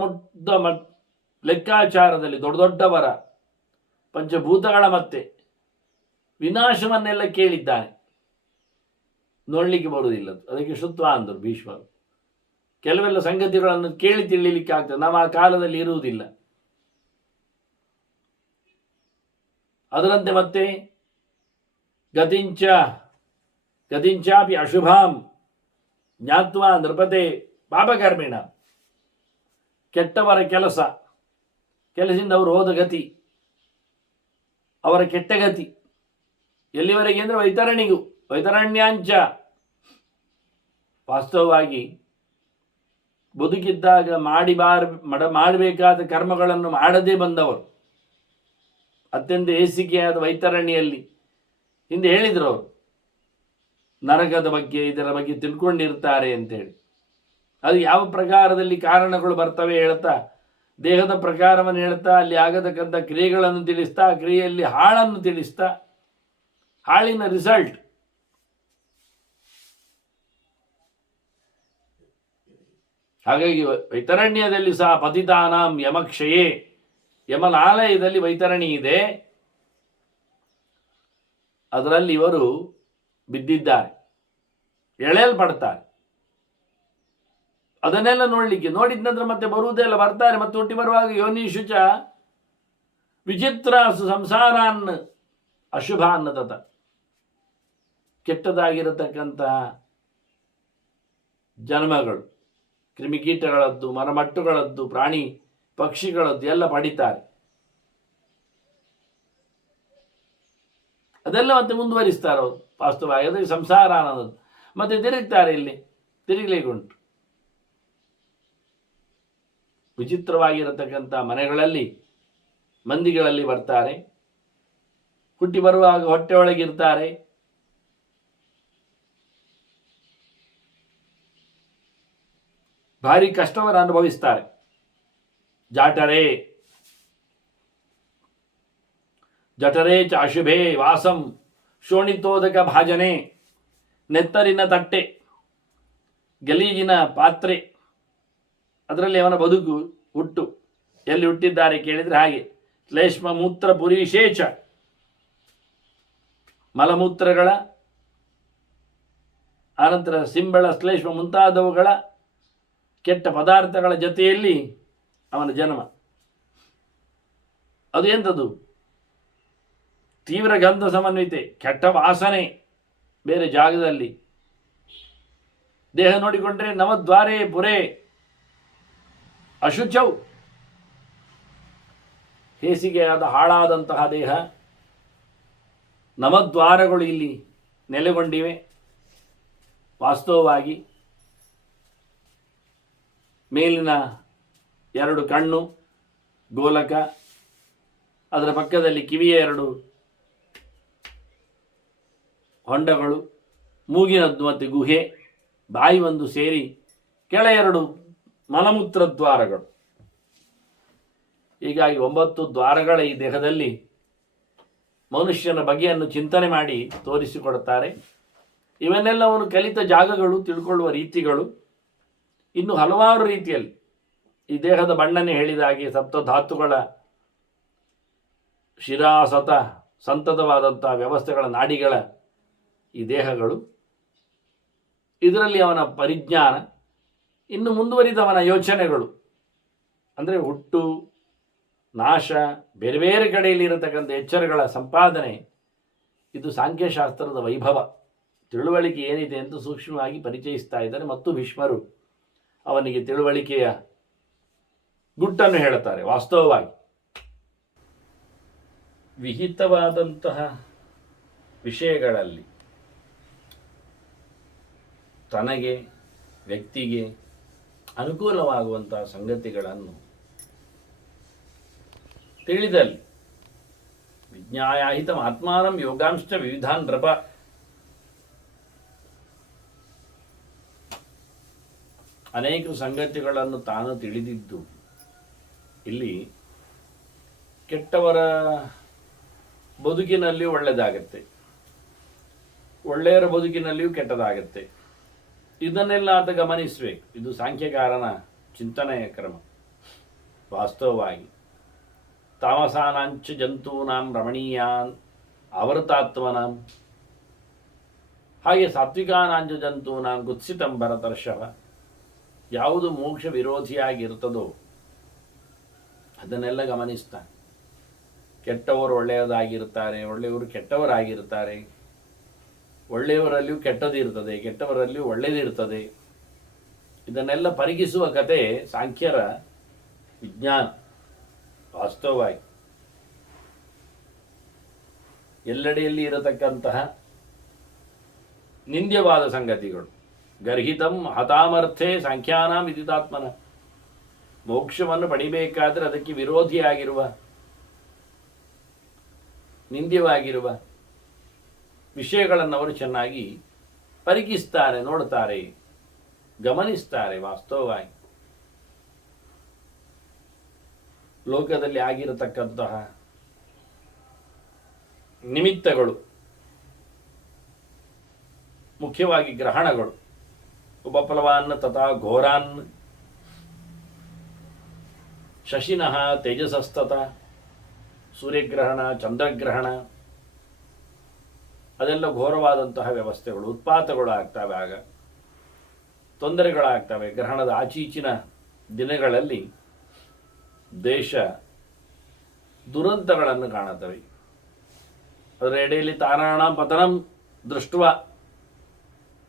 ಲೆಕ್ಕಾಚಾರದಲ್ಲಿ ದೊಡ್ಡವರ ಪಂಚಭೂತಗಳ ಮತ್ತೆ ವಿನಾಶವನ್ನೆಲ್ಲ ಕೇಳಿದ್ದಾನೆ, ನೋಡಲಿಕ್ಕೆ ಬರುವುದಿಲ್ಲ. ಅದಕ್ಕೆ ಶುತ್ವ ಅಂದರು ಭೀಷ್ಮರು. ಕೆಲವೆಲ್ಲ ಸಂಗತಿಗಳನ್ನು ಕೇಳಿ ತಿಳಿಲಿಕ್ಕೆ ಆಗ್ತದೆ, ನಾವು ಆ ಕಾಲದಲ್ಲಿ ಇರುವುದಿಲ್ಲ. ಅದರಂತೆ ಮತ್ತೆ ಗತಿಂಚಾಪಿ ಅಶುಭಾಂ ಜ್ಞಾತ್ವಾ ನೃಪತೆ ಪಾಪಕರ್ಮಿಣ. ಕೆಟ್ಟವರ ಕೆಲಸದಿಂದ ಅವರು ಹೋದ ಗತಿ, ಅವರ ಕೆಟ್ಟ ಗತಿ ಎಲ್ಲಿವರೆಗೆ ಅಂದರೆ ವೈತರಣ್ಯಾಂಚ. ವಾಸ್ತವವಾಗಿ ಬದುಕಿದ್ದಾಗ ಮಾಡಬೇಕಾದ ಕರ್ಮಗಳನ್ನು ಮಾಡದೇ ಬಂದವರು, ಅತ್ಯಂತ ಹೇಸಿಕೆಯಾದ ವೈತರಣಿಯಲ್ಲಿ ಹಿಂದೆ ಹೇಳಿದರು ಅವರು, ನರಕದ ಬಗ್ಗೆ ಇದರ ಬಗ್ಗೆ ತಿಳ್ಕೊಂಡಿರ್ತಾರೆ ಅಂತೇಳಿ. ಅದು ಯಾವ ಪ್ರಕಾರದಲ್ಲಿ ಕಾರಣಗಳು ಬರ್ತವೆ ಹೇಳ್ತಾ, ದೇಹದ ಪ್ರಕಾರವನ್ನು ಹೇಳ್ತಾ, ಅಲ್ಲಿ ಆಗತಕ್ಕಂಥ ಕ್ರಿಯೆಗಳನ್ನು ತಿಳಿಸ್ತಾ, ಕ್ರಿಯೆಯಲ್ಲಿ ಹಾಳನ್ನು ತಿಳಿಸ್ತಾ, ಹಾಳಿನ ರಿಸಲ್ಟ್. ಹಾಗಾಗಿ ವೈತರಣ್ಯದಲ್ಲಿ ಸಹ ಪತಿತಾನಾಂ ಯಮಕ್ಷಯೇ, ಯಮನ ಆಲಯದಲ್ಲಿ ವೈತರಣಿ ಇದೆ, ಅದರಲ್ಲಿ ಇವರು ಬಿದ್ದಿದ್ದಾರೆ, ಎಳೆಯಲ್ಪಡ್ತಾರೆ. ಅದನ್ನೆಲ್ಲ ನೋಡಲಿಕ್ಕೆ, ನೋಡಿದ ನಂತರ ಮತ್ತೆ ಬರುವುದೆಲ್ಲ ಬರ್ತಾರೆ. ಮತ್ತೆ ಹುಟ್ಟಿ ಬರುವಾಗ ಯೋನೀಶುಚ ವಿಚಿತ್ರಾಸು ಸಂಸಾರಾನ್ ಅಶುಭಾನ್ ತತ. ಕೆಟ್ಟದಾಗಿರತಕ್ಕಂತಹ ಜನ್ಮಗಳು, ಕ್ರಿಮಿಕೀಟಗಳದ್ದು, ಮರಮಟ್ಟುಗಳದ್ದು, ಪ್ರಾಣಿ ಪಕ್ಷಿಗಳದ್ದು ಎಲ್ಲ ಪಡಿತಾರೆ. ಅದೆಲ್ಲ ಮತ್ತೆ ಮುಂದುವರಿಸ್ತಾರೆ ಅವರು. ವಾಸ್ತವವಾಗಿ ಅದಕ್ಕೆ ಸಂಸಾರ ಅನ್ನೋದು ಮತ್ತೆ ತಿರುಗ್ತಾರೆ, ಇಲ್ಲಿ ತಿರುಗಲಿಕ್ಕುಂಟು. ವಿಚಿತ್ರವಾಗಿರತಕ್ಕಂಥ ಮನೆಗಳಲ್ಲಿ, ಮಂದಿಗಳಲ್ಲಿ ಬರ್ತಾರೆ. ಹುಟ್ಟಿ ಬರುವಾಗ ಹೊಟ್ಟೆ ಒಳಗಿರ್ತಾರೆ, ಭಾರಿ ಕಷ್ಟವನ್ನು ಅನುಭವಿಸ್ತಾರೆ. ಜಾಟರೇ ಜಠರೇ ಚಾಶುಭೆ ವಾಸಂ ಶೋಣಿತೋದಕ ಭಾಜನೆ, ನೆತ್ತರಿನ ತಟ್ಟೆ, ಗಲೀಜಿನ ಪಾತ್ರೆ, ಅದರಲ್ಲಿ ಅವನ ಬದುಕು ಹುಟ್ಟು. ಎಲ್ಲಿ ಹುಟ್ಟಿದ್ದಾರೆ ಕೇಳಿದರೆ ಹಾಗೆ ಶ್ಲೇಷ್ಮ ಮೂತ್ರ ಪುರೀಶೇಚ, ಮಲಮೂತ್ರಗಳ ಆನಂತರ ಸಿಂಬಳ ಶ್ಲೇಷ್ಮ ಮುಂತಾದವುಗಳ ಕೆಟ್ಟ ಪದಾರ್ಥಗಳ ಜೊತೆಯಲ್ಲಿ ಅವನ ಜನ್ಮ. ಅದು ಎಂಥದ್ದು? ತೀವ್ರ ಗಂಧ ಸಮನ್ವಿತೆ, ಕೆಟ್ಟ ವಾಸನೆ ಬೇರೆ ಜಾಗದಲ್ಲಿ. ದೇಹ ನೋಡಿಕೊಂಡ್ರೆ ನವದ್ವಾರೇ ಪುರೇ ಅಶುಚೌ, ಹೇಸಿಗೆಯಾದ ಹಾಳಾದಂತಹ ದೇಹ. ನವದ್ವಾರಗಳು ಇಲ್ಲಿ ನೆಲೆಗೊಂಡಿವೆ. ವಾಸ್ತವವಾಗಿ ಮೇಲಿನ 2 ಕಣ್ಣು ಗೋಲಕ, ಅದರ ಪಕ್ಕದಲ್ಲಿ ಕಿವಿಯ 2 ಹೊಂಡಗಳು, ಮೂಗಿನದ್ದು ಮತ್ತು ಗುಹೆ, ಬಾಯಿ ಒಂದು ಸೇರಿ ಕೆಳ 2 ಮಲಮೂತ್ರ ದ್ವಾರಗಳು. ಹೀಗಾಗಿ 9 ದ್ವಾರಗಳ ಈ ದೇಹದಲ್ಲಿ ಮನುಷ್ಯನ ಬಗೆಯನ್ನು ಚಿಂತನೆ ಮಾಡಿ ತೋರಿಸಿಕೊಡುತ್ತಾರೆ. ಇವನ್ನೆಲ್ಲವನ್ನು ಕಲಿತ ಜಾಗಗಳು, ತಿಳ್ಕೊಳ್ಳುವ ರೀತಿಗಳು ಇನ್ನು ಹಲವಾರು ರೀತಿಯಲ್ಲಿ. ಈ ದೇಹದ ಬಣ್ಣನೆ ಹೇಳಿದ ಹಾಗೆ ಸಪ್ತಧಾತುಗಳ ಶಿರಾಸತ ಸಂತತವಾದಂಥ ವ್ಯವಸ್ಥೆಗಳ ನಾಡಿಗಳ ಈ ದೇಹಗಳು, ಇದರಲ್ಲಿ ಅವನ ಪರಿಜ್ಞಾನ, ಇನ್ನು ಮುಂದುವರಿದವನ ಯೋಚನೆಗಳು, ಅಂದರೆ ಹುಟ್ಟು ನಾಶ, ಬೇರೆ ಬೇರೆ ಕಡೆಯಲ್ಲಿ ಇರತಕ್ಕಂಥ ಎಚ್ಚರಗಳ ಸಂಪಾದನೆ. ಇದು ಸಾಂಖ್ಯಶಾಸ್ತ್ರದ ವೈಭವ, ತಿಳುವಳಿಕೆ ಏನಿದೆ ಎಂದು ಸೂಕ್ಷ್ಮವಾಗಿ ಪರಿಚಯಿಸ್ತಾ ಇದ್ದಾರೆ. ಮತ್ತು ಭೀಷ್ಮರು ಅವನಿಗೆ ತಿಳುವಳಿಕೆಯ ಗುಟ್ಟನ್ನು ಹೇಳುತ್ತಾರೆ. ವಾಸ್ತವವಾಗಿ ವಿಹಿತವಾದಂತಹ ವಿಷಯಗಳಲ್ಲಿ ತನಗೆ ವ್ಯಕ್ತಿಗೆ ಅನುಕೂಲವಾಗುವಂತಹ ಸಂಗತಿಗಳನ್ನು ತಿಳಿದಲ್ಲಿ ವಿಜ್ಞಾಯಾಹಿತಂ ಆತ್ಮಾನಂ ಯೋಗಾಂಶ್ಚ ವಿವಿಧಾನ್ ನೃಪ. ಅನೇಕ ಸಂಗತಿಗಳನ್ನು ತಾನು ತಿಳಿದಿದ್ದು ಇಲ್ಲಿ ಕೆಟ್ಟವರ ಬದುಕಿನಲ್ಲಿಯೂ ಒಳ್ಳೆಯದಾಗತ್ತೆ, ಒಳ್ಳೆಯರ ಬದುಕಿನಲ್ಲಿಯೂ ಕೆಟ್ಟದಾಗತ್ತೆ. ಇದನ್ನೆಲ್ಲ ಆತ ಗಮನಿಸಬೇಕು. ಇದು ಸಾಂಖ್ಯಕಾರನ ಚಿಂತನೆಯ ಕ್ರಮ. ವಾಸ್ತವವಾಗಿ ತಾಮಸಾನಾಂಚ ಜಂತೂನಾಂ ರಮಣೀಯಾನ್ ಆವೃತಾತ್ಮನಾಂ, ಹಾಗೆ ಸಾತ್ವಿಕಾನಾಂಚ ಜಂತೂನಾಂ ಕುತ್ಸಿತಂ ಭರತರ್ಷಭ. ಯಾವುದು ಮೋಕ್ಷ ವಿರೋಧಿಯಾಗಿರ್ತದೋ ಅದನ್ನೆಲ್ಲ ಗಮನಿಸ್ತಾನೆ. ಕೆಟ್ಟವರು ಒಳ್ಳೆಯದಾಗಿರ್ತಾರೆ, ಒಳ್ಳೆಯವರು ಕೆಟ್ಟವರಾಗಿರ್ತಾರೆ, ಒಳ್ಳೆಯವರಲ್ಲಿಯೂ ಕೆಟ್ಟದಿರ್ತದೆ, ಕೆಟ್ಟವರಲ್ಲಿಯೂ ಒಳ್ಳೆಯದಿರ್ತದೆ. ಇದನ್ನೆಲ್ಲ ಪರಿಗಿಸುವ ಕತೆ ಸಾಂಖ್ಯರ ವಿಜ್ಞಾನ. ವಾಸ್ತವವಾಗಿ ಎಲ್ಲೆಡೆಯಲ್ಲಿ ಇರತಕ್ಕಂತಹ ನಿಂದ್ಯವಾದ ಸಂಗತಿಗಳು, ಗರ್ಹಿತಂ ಹತಾಮರ್ಥೆ ಸಾಂಖ್ಯಾನಾಂ ವಿದಿತಾತ್ಮನ, ಮೋಕ್ಷವನ್ನು ಪಡಿಬೇಕಾದ್ರೆ ಅದಕ್ಕೆ ವಿರೋಧಿಯಾಗಿರುವ, ನಿಂದ್ಯವಾಗಿರುವ ವಿಷಯಗಳನ್ನು ಅವರು ಚೆನ್ನಾಗಿ ಪರಿಗಿಸ್ತಾರೆ, ನೋಡ್ತಾರೆ, ಗಮನಿಸ್ತಾರೆ. ವಾಸ್ತವವಾಗಿ ಲೋಕದಲ್ಲಿ ಆಗಿರತಕ್ಕಂತಹ ನಿಮಿತ್ತಗಳು, ಮುಖ್ಯವಾಗಿ ಗ್ರಹಣಗಳು, ಉಪಪ್ಲವಾನ್ ತಥಾ ಘೋರಾನ್, ಶಶಿನಃ ತೇಜಸಸ್ತತ, ಸೂರ್ಯಗ್ರಹಣ, ಚಂದ್ರಗ್ರಹಣ, ಅದೆಲ್ಲ ಘೋರವಾದಂತಹ ವ್ಯವಸ್ಥೆಗಳು, ಉತ್ಪಾತಗಳು ಆಗ್ತವೆ. ಆಗ ತೊಂದರೆಗಳಾಗ್ತವೆ. ಗ್ರಹಣದ ಆಚೀಚಿನ ದಿನಗಳಲ್ಲಿ ದೇಶ ದುರಂತಗಳನ್ನು ಕಾಣುತ್ತವೆ. ಅದರ ಎಡೆಯಲ್ಲಿ ತಾರಾಣ ಪತನಂ ದೃಷ್ಟುವ,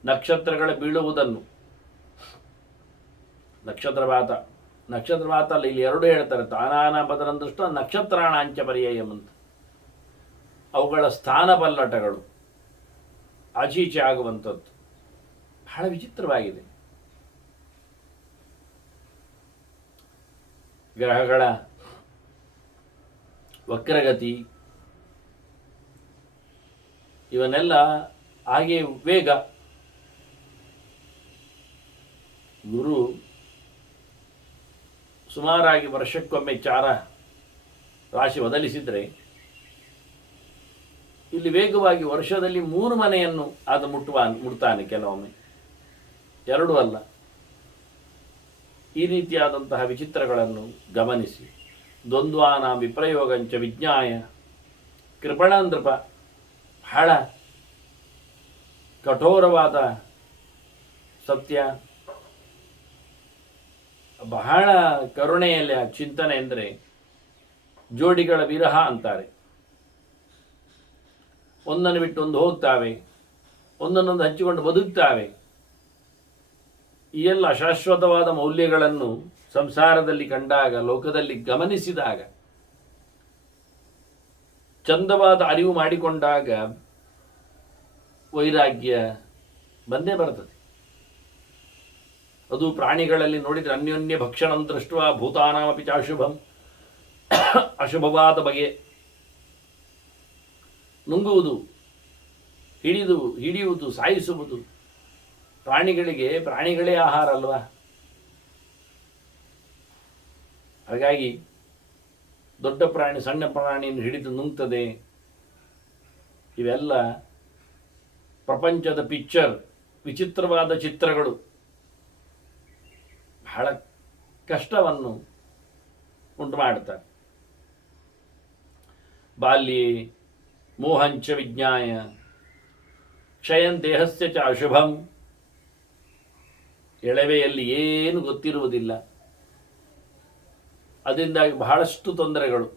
ನಕ್ಷತ್ರಗಳ ಬೀಳುವುದನ್ನು, ನಕ್ಷತ್ರಪಾತ ಅಲ್ಲಿ ಇಲ್ಲಿ 2 ಹೇಳ್ತಾರೆ. ತಾನಾನ ಪತನ ದೃಷ್ಟ ನಕ್ಷತ್ರಾಣಾಂಚ ಪರ್ಯಾಯಂ ಅಂತ. ಅವುಗಳ ಸ್ಥಾನ ಪಲ್ಲಟಗಳು ಆಚೀಚೆ ಆಗುವಂಥದ್ದು ಬಹಳ ವಿಚಿತ್ರವಾಗಿದೆ. ಗ್ರಹಗಳ ವಕ್ರಗತಿ ಇವನ್ನೆಲ್ಲ ಹಾಗೆ ವೇಗ. ಗುರು ಸುಮಾರಾಗಿ ವರ್ಷಕ್ಕೊಮ್ಮೆ ಚಾರ ರಾಶಿ ಬದಲಿಸಿದರೆ ಇಲ್ಲಿ ವೇಗವಾಗಿ ವರ್ಷದಲ್ಲಿ 3 ಮನೆಯನ್ನು ಅದು ಮುಟ್ತಾನೆ, ಕೆಲವೊಮ್ಮೆ 2 ಅಲ್ಲ. ಈ ರೀತಿಯಾದಂತಹ ವಿಚಿತ್ರಗಳನ್ನು ಗಮನಿಸಿ ದ್ವಂದ್ವಾನ ವಿಪ್ರಯೋಗಂಚ ವಿಜ್ಞಾಯ ಕೃಪಣಾಂದ್ರಪ, ಬಹಳ ಕಠೋರವಾದ ಸತ್ಯ, ಬಹಳ ಕರುಣೆಯಲ್ಲಿ ಚಿಂತನೆ ಎಂದರೆ ಜೋಡಿಗಳ ವಿರಹ ಅಂತಾರೆ. ಒಂದನ್ನು ಬಿಟ್ಟು ಒಂದು ಹೋಗ್ತಾವೆ, ಒಂದನ್ನೊಂದು ಹಂಚಿಕೊಂಡು ಬದುಕ್ತಾವೆ. ಈ ಎಲ್ಲ ಶಾಶ್ವತವಾದ ಮೌಲ್ಯಗಳನ್ನು ಸಂಸಾರದಲ್ಲಿ ಕಂಡಾಗ, ಲೋಕದಲ್ಲಿ ಗಮನಿಸಿದಾಗ, ಚಂದವಾದ ಅರಿವು ಮಾಡಿಕೊಂಡಾಗ ವೈರಾಗ್ಯ ಬಂದೇ ಬರ್ತದೆ. ಅದು ಪ್ರಾಣಿಗಳಲ್ಲಿ ನೋಡಿದರೆ ಅನ್ಯೋನ್ಯ ಭಕ್ಷಣಂ ದೃಷ್ಟ ಭೂತಾನಾಮಪಿ ಚಾಶುಭಂ, ಅಶುಭವಾದ ಬಗೆ ನುಂಗುವುದು, ಹಿಡಿಯುವುದು, ಸಾಯಿಸುವುದು. ಪ್ರಾಣಿಗಳೇ ಆಹಾರ ಅಲ್ವಾ? ಹಾಗಾಗಿ ದೊಡ್ಡ ಪ್ರಾಣಿ ಸಣ್ಣ ಪ್ರಾಣಿಯನ್ನು ಹಿಡಿದು ನುಂಗ್ತದೆ. ಇವೆಲ್ಲ ಪ್ರಪಂಚದ ಪಿಕ್ಚರ್, ವಿಚಿತ್ರವಾದ ಚಿತ್ರಗಳು ಬಹಳ ಕಷ್ಟವನ್ನು ಉಂಟು ಮಾಡುತ್ತಾರೆ. ಬಾಲ್ಯೆ ಮೋಹಂಚ ವಿಜ್ಞಾಯ ಕ್ಷಯಂ ದೇಹಸ್ಯ ಚ ಅಶುಭಂ. ಎಳವೆಯಲ್ಲಿ ಏನು ಗೊತ್ತಿರುವುದಿಲ್ಲ, ಅದರಿಂದಾಗಿ ಬಹಳಷ್ಟು ತೊಂದರೆಗಳು.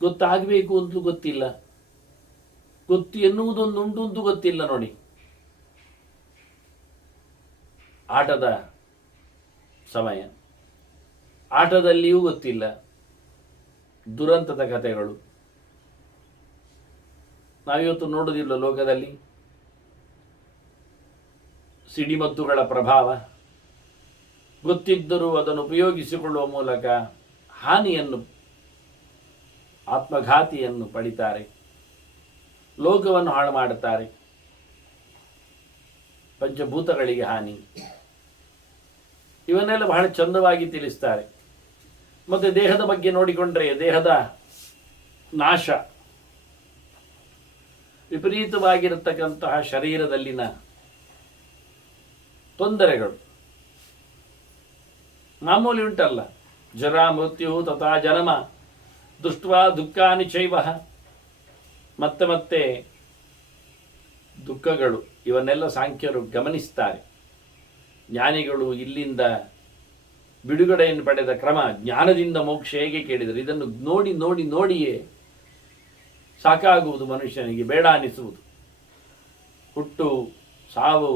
ಗೊತ್ತಾಗಬೇಕು ಅಂತಲೂ ಗೊತ್ತಿಲ್ಲ, ಗೊತ್ತು ಎನ್ನುವುದೊಂದು ಉಂಟು ಅಂತೂ ಗೊತ್ತಿಲ್ಲ. ನೋಡಿ, ಆಟದ ಸಮಯ, ಆಟದಲ್ಲಿಯೂ ಗೊತ್ತಿಲ್ಲ. ದುರಂತದ ಕಥೆಗಳು ನಾವಿವತ್ತು ನೋಡುವುದಿಲ್ಲ ಲೋಕದಲ್ಲಿ. ಸಿಡಿಮದ್ದುಗಳ ಪ್ರಭಾವ, ಗೊತ್ತಿದ್ದರೂ ಅದನ್ನು ಉಪಯೋಗಿಸಿಕೊಳ್ಳುವ ಮೂಲಕ ಹಾನಿಯನ್ನು, ಆತ್ಮಘಾತಿಯನ್ನು ಪಡಿತಾರೆ, ಲೋಕವನ್ನು ಹಾಳು ಮಾಡುತ್ತಾರೆ, ಪಂಚಭೂತಗಳಿಗೆ ಹಾನಿ. ಇವನ್ನೆಲ್ಲ ಬಹಳ ಚಂದವಾಗಿ ತಿಳಿಸ್ತಾರೆ. ಮತ್ತು ದೇಹದ ಬಗ್ಗೆ ನೋಡಿಕೊಂಡ್ರೆ ದೇಹದ ನಾಶ, ವಿಪರೀತವಾಗಿರತಕ್ಕಂತಹ ಶರೀರದಲ್ಲಿನ ತೊಂದರೆಗಳು ಮಾಮೂಲಿ ಉಂಟಲ್ಲ. ಜರಾ ಮೃತ್ಯು ತಥಾ ಜನಮ ದೃಷ್ಟ್ವಾ ದುಃಖಾನಿ ಚೈವ. ಮತ್ತೆ ದುಃಖಗಳು, ಇವನ್ನೆಲ್ಲ ಸಾಂಖ್ಯರು ಗಮನಿಸ್ತಾರೆ. ಜ್ಞಾನಿಗಳು ಇಲ್ಲಿಂದ ಬಿಡುಗಡೆಯನ್ನು ಪಡೆದ ಕ್ರಮ, ಜ್ಞಾನದಿಂದ ಮೋಕ್ಷ ಹೇಗೆ ಕೇಳಿದರು. ಇದನ್ನು ನೋಡಿಯೇ ಸಾಕಾಗುವುದು, ಮನುಷ್ಯನಿಗೆ ಬೇಡ ಅನಿಸುವುದು. ಹುಟ್ಟು, ಸಾವು,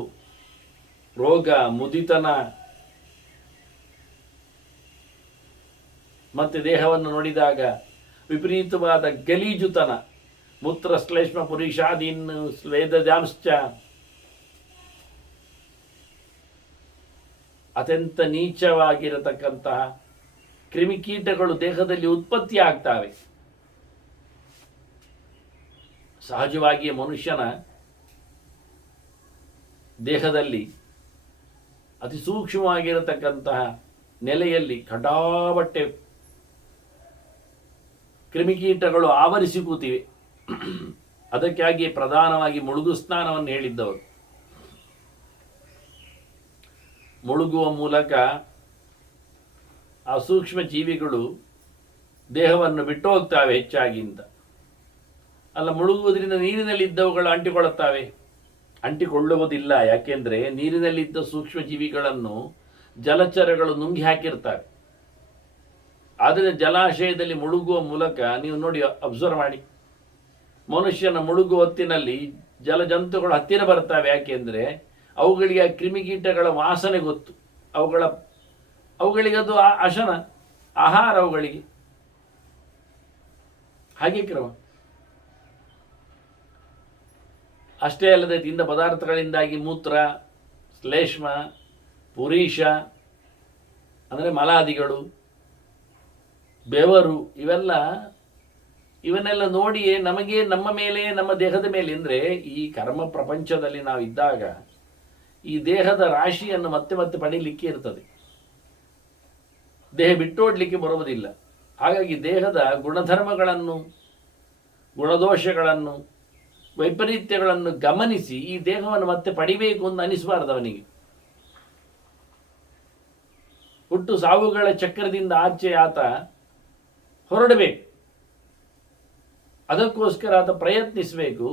ರೋಗ, ಮುದಿತನ, ಮತ್ತೆ ದೇಹವನ್ನು ನೋಡಿದಾಗ ವಿಪರೀತವಾದ ಗಲೀಜುತನ, ಮೂತ್ರ ಶ್ಲೇಷ್ಮ ಪುರುಷಾದೀನ್ ಸ್ವೇದಜಾಂಶ್ಚ, ಅತ್ಯಂತ ನೀಚವಾಗಿರತಕ್ಕಂತಹ ಕ್ರಿಮಿಕೀಟಗಳು ದೇಹದಲ್ಲಿ ಉತ್ಪತ್ತಿ ಆಗ್ತವೆ. ಸಹಜವಾಗಿಯೇ ಮನುಷ್ಯನ ದೇಹದಲ್ಲಿ ಅತಿ ಸೂಕ್ಷ್ಮವಾಗಿರತಕ್ಕಂತಹ ನೆಲೆಯಲ್ಲಿ ಕಡಾಬಟ್ಟೆ ಕ್ರಿಮಿಕೀಟಗಳು ಆವರಿಸಿ ಕೂತಿವೆ. ಅದಕ್ಕಾಗಿ ಪ್ರಧಾನವಾಗಿ ಮುಳುಗು ಸ್ನಾನವನ್ನು ಹೇಳಿದ್ದವರು. ಮುಳುಗುವ ಮೂಲಕ ಆ ಸೂಕ್ಷ್ಮ ಜೀವಿಗಳು ದೇಹವನ್ನು ಬಿಟ್ಟು ಹೋಗ್ತವೆ ಹೆಚ್ಚಾಗಿ ಅಂತ ಅಲ್ಲ. ಮುಳುಗುವುದರಿಂದ ನೀರಿನಲ್ಲಿದ್ದವುಗಳು ಅಂಟಿಕೊಳ್ಳುವುದಿಲ್ಲ. ಯಾಕೆಂದರೆ ನೀರಿನಲ್ಲಿದ್ದ ಸೂಕ್ಷ್ಮ ಜೀವಿಗಳನ್ನು ಜಲಚರಗಳು ನುಂಗಿ ಹಾಕಿರ್ತಾರೆ. ಆದರೆ ಜಲಾಶಯದಲ್ಲಿ ಮುಳುಗುವ ಮೂಲಕ ನೀವು ನೋಡಿ, ಅಬ್ಸರ್ವ್ ಮಾಡಿ, ಮನುಷ್ಯನ ಮುಳುಗುವ ಹೊತ್ತಿನಲ್ಲಿ ಜಲಜಂತುಗಳು ಹತ್ತಿರ ಬರ್ತವೆ. ಯಾಕೆಂದರೆ ಅವುಗಳಿಗೆ ಆ ಕ್ರಿಮಿಕೀಟಗಳ ವಾಸನೆ ಗೊತ್ತು. ಅವುಗಳಿಗದು ಅಶನ ಆಹಾರ, ಅವುಗಳಿಗೆ ಹಾಗೆ ಕ್ರಮ. ಅಷ್ಟೇ ಅಲ್ಲದೆ ತಿಂದ ಪದಾರ್ಥಗಳಿಂದಾಗಿ ಮೂತ್ರ, ಶ್ಲೇಷ್ಮ, ಪುರೀಷ ಅಂದರೆ ಮಲಾದಿಗಳು, ಬೆವರು, ಇವನ್ನೆಲ್ಲ ನೋಡಿಯೇ ನಮಗೆ ನಮ್ಮ ಮೇಲೆ, ನಮ್ಮ ದೇಹದ ಮೇಲೆ, ಅಂದರೆ ಈ ಕರ್ಮ ಪ್ರಪಂಚದಲ್ಲಿ ನಾವು ಇದ್ದಾಗ ಈ ದೇಹದ ರಾಶಿಯನ್ನು ಮತ್ತೆ ಪಡೀಲಿಕ್ಕೆ ಇರ್ತದೆ. ದೇಹ ಬಿಟ್ಟೋಡ್ಲಿಕ್ಕೆ ಬರುವುದಿಲ್ಲ. ಹಾಗಾಗಿ ದೇಹದ ಗುಣಧರ್ಮಗಳನ್ನು, ಗುಣದೋಷಗಳನ್ನು, ವೈಪರೀತ್ಯಗಳನ್ನು ಗಮನಿಸಿ ಈ ದೇಹವನ್ನು ಮತ್ತೆ ಪಡಿಬೇಕು ಅಂತ ಅನಿಸಬಾರದು ಅವನಿಗೆ. ಹುಟ್ಟು ಸಾವುಗಳ ಚಕ್ರದಿಂದ ಆಚೆ ಆತ ಹೊರಡಬೇಕು. ಅದಕ್ಕೋಸ್ಕರ ಆತ ಪ್ರಯತ್ನಿಸಬೇಕು,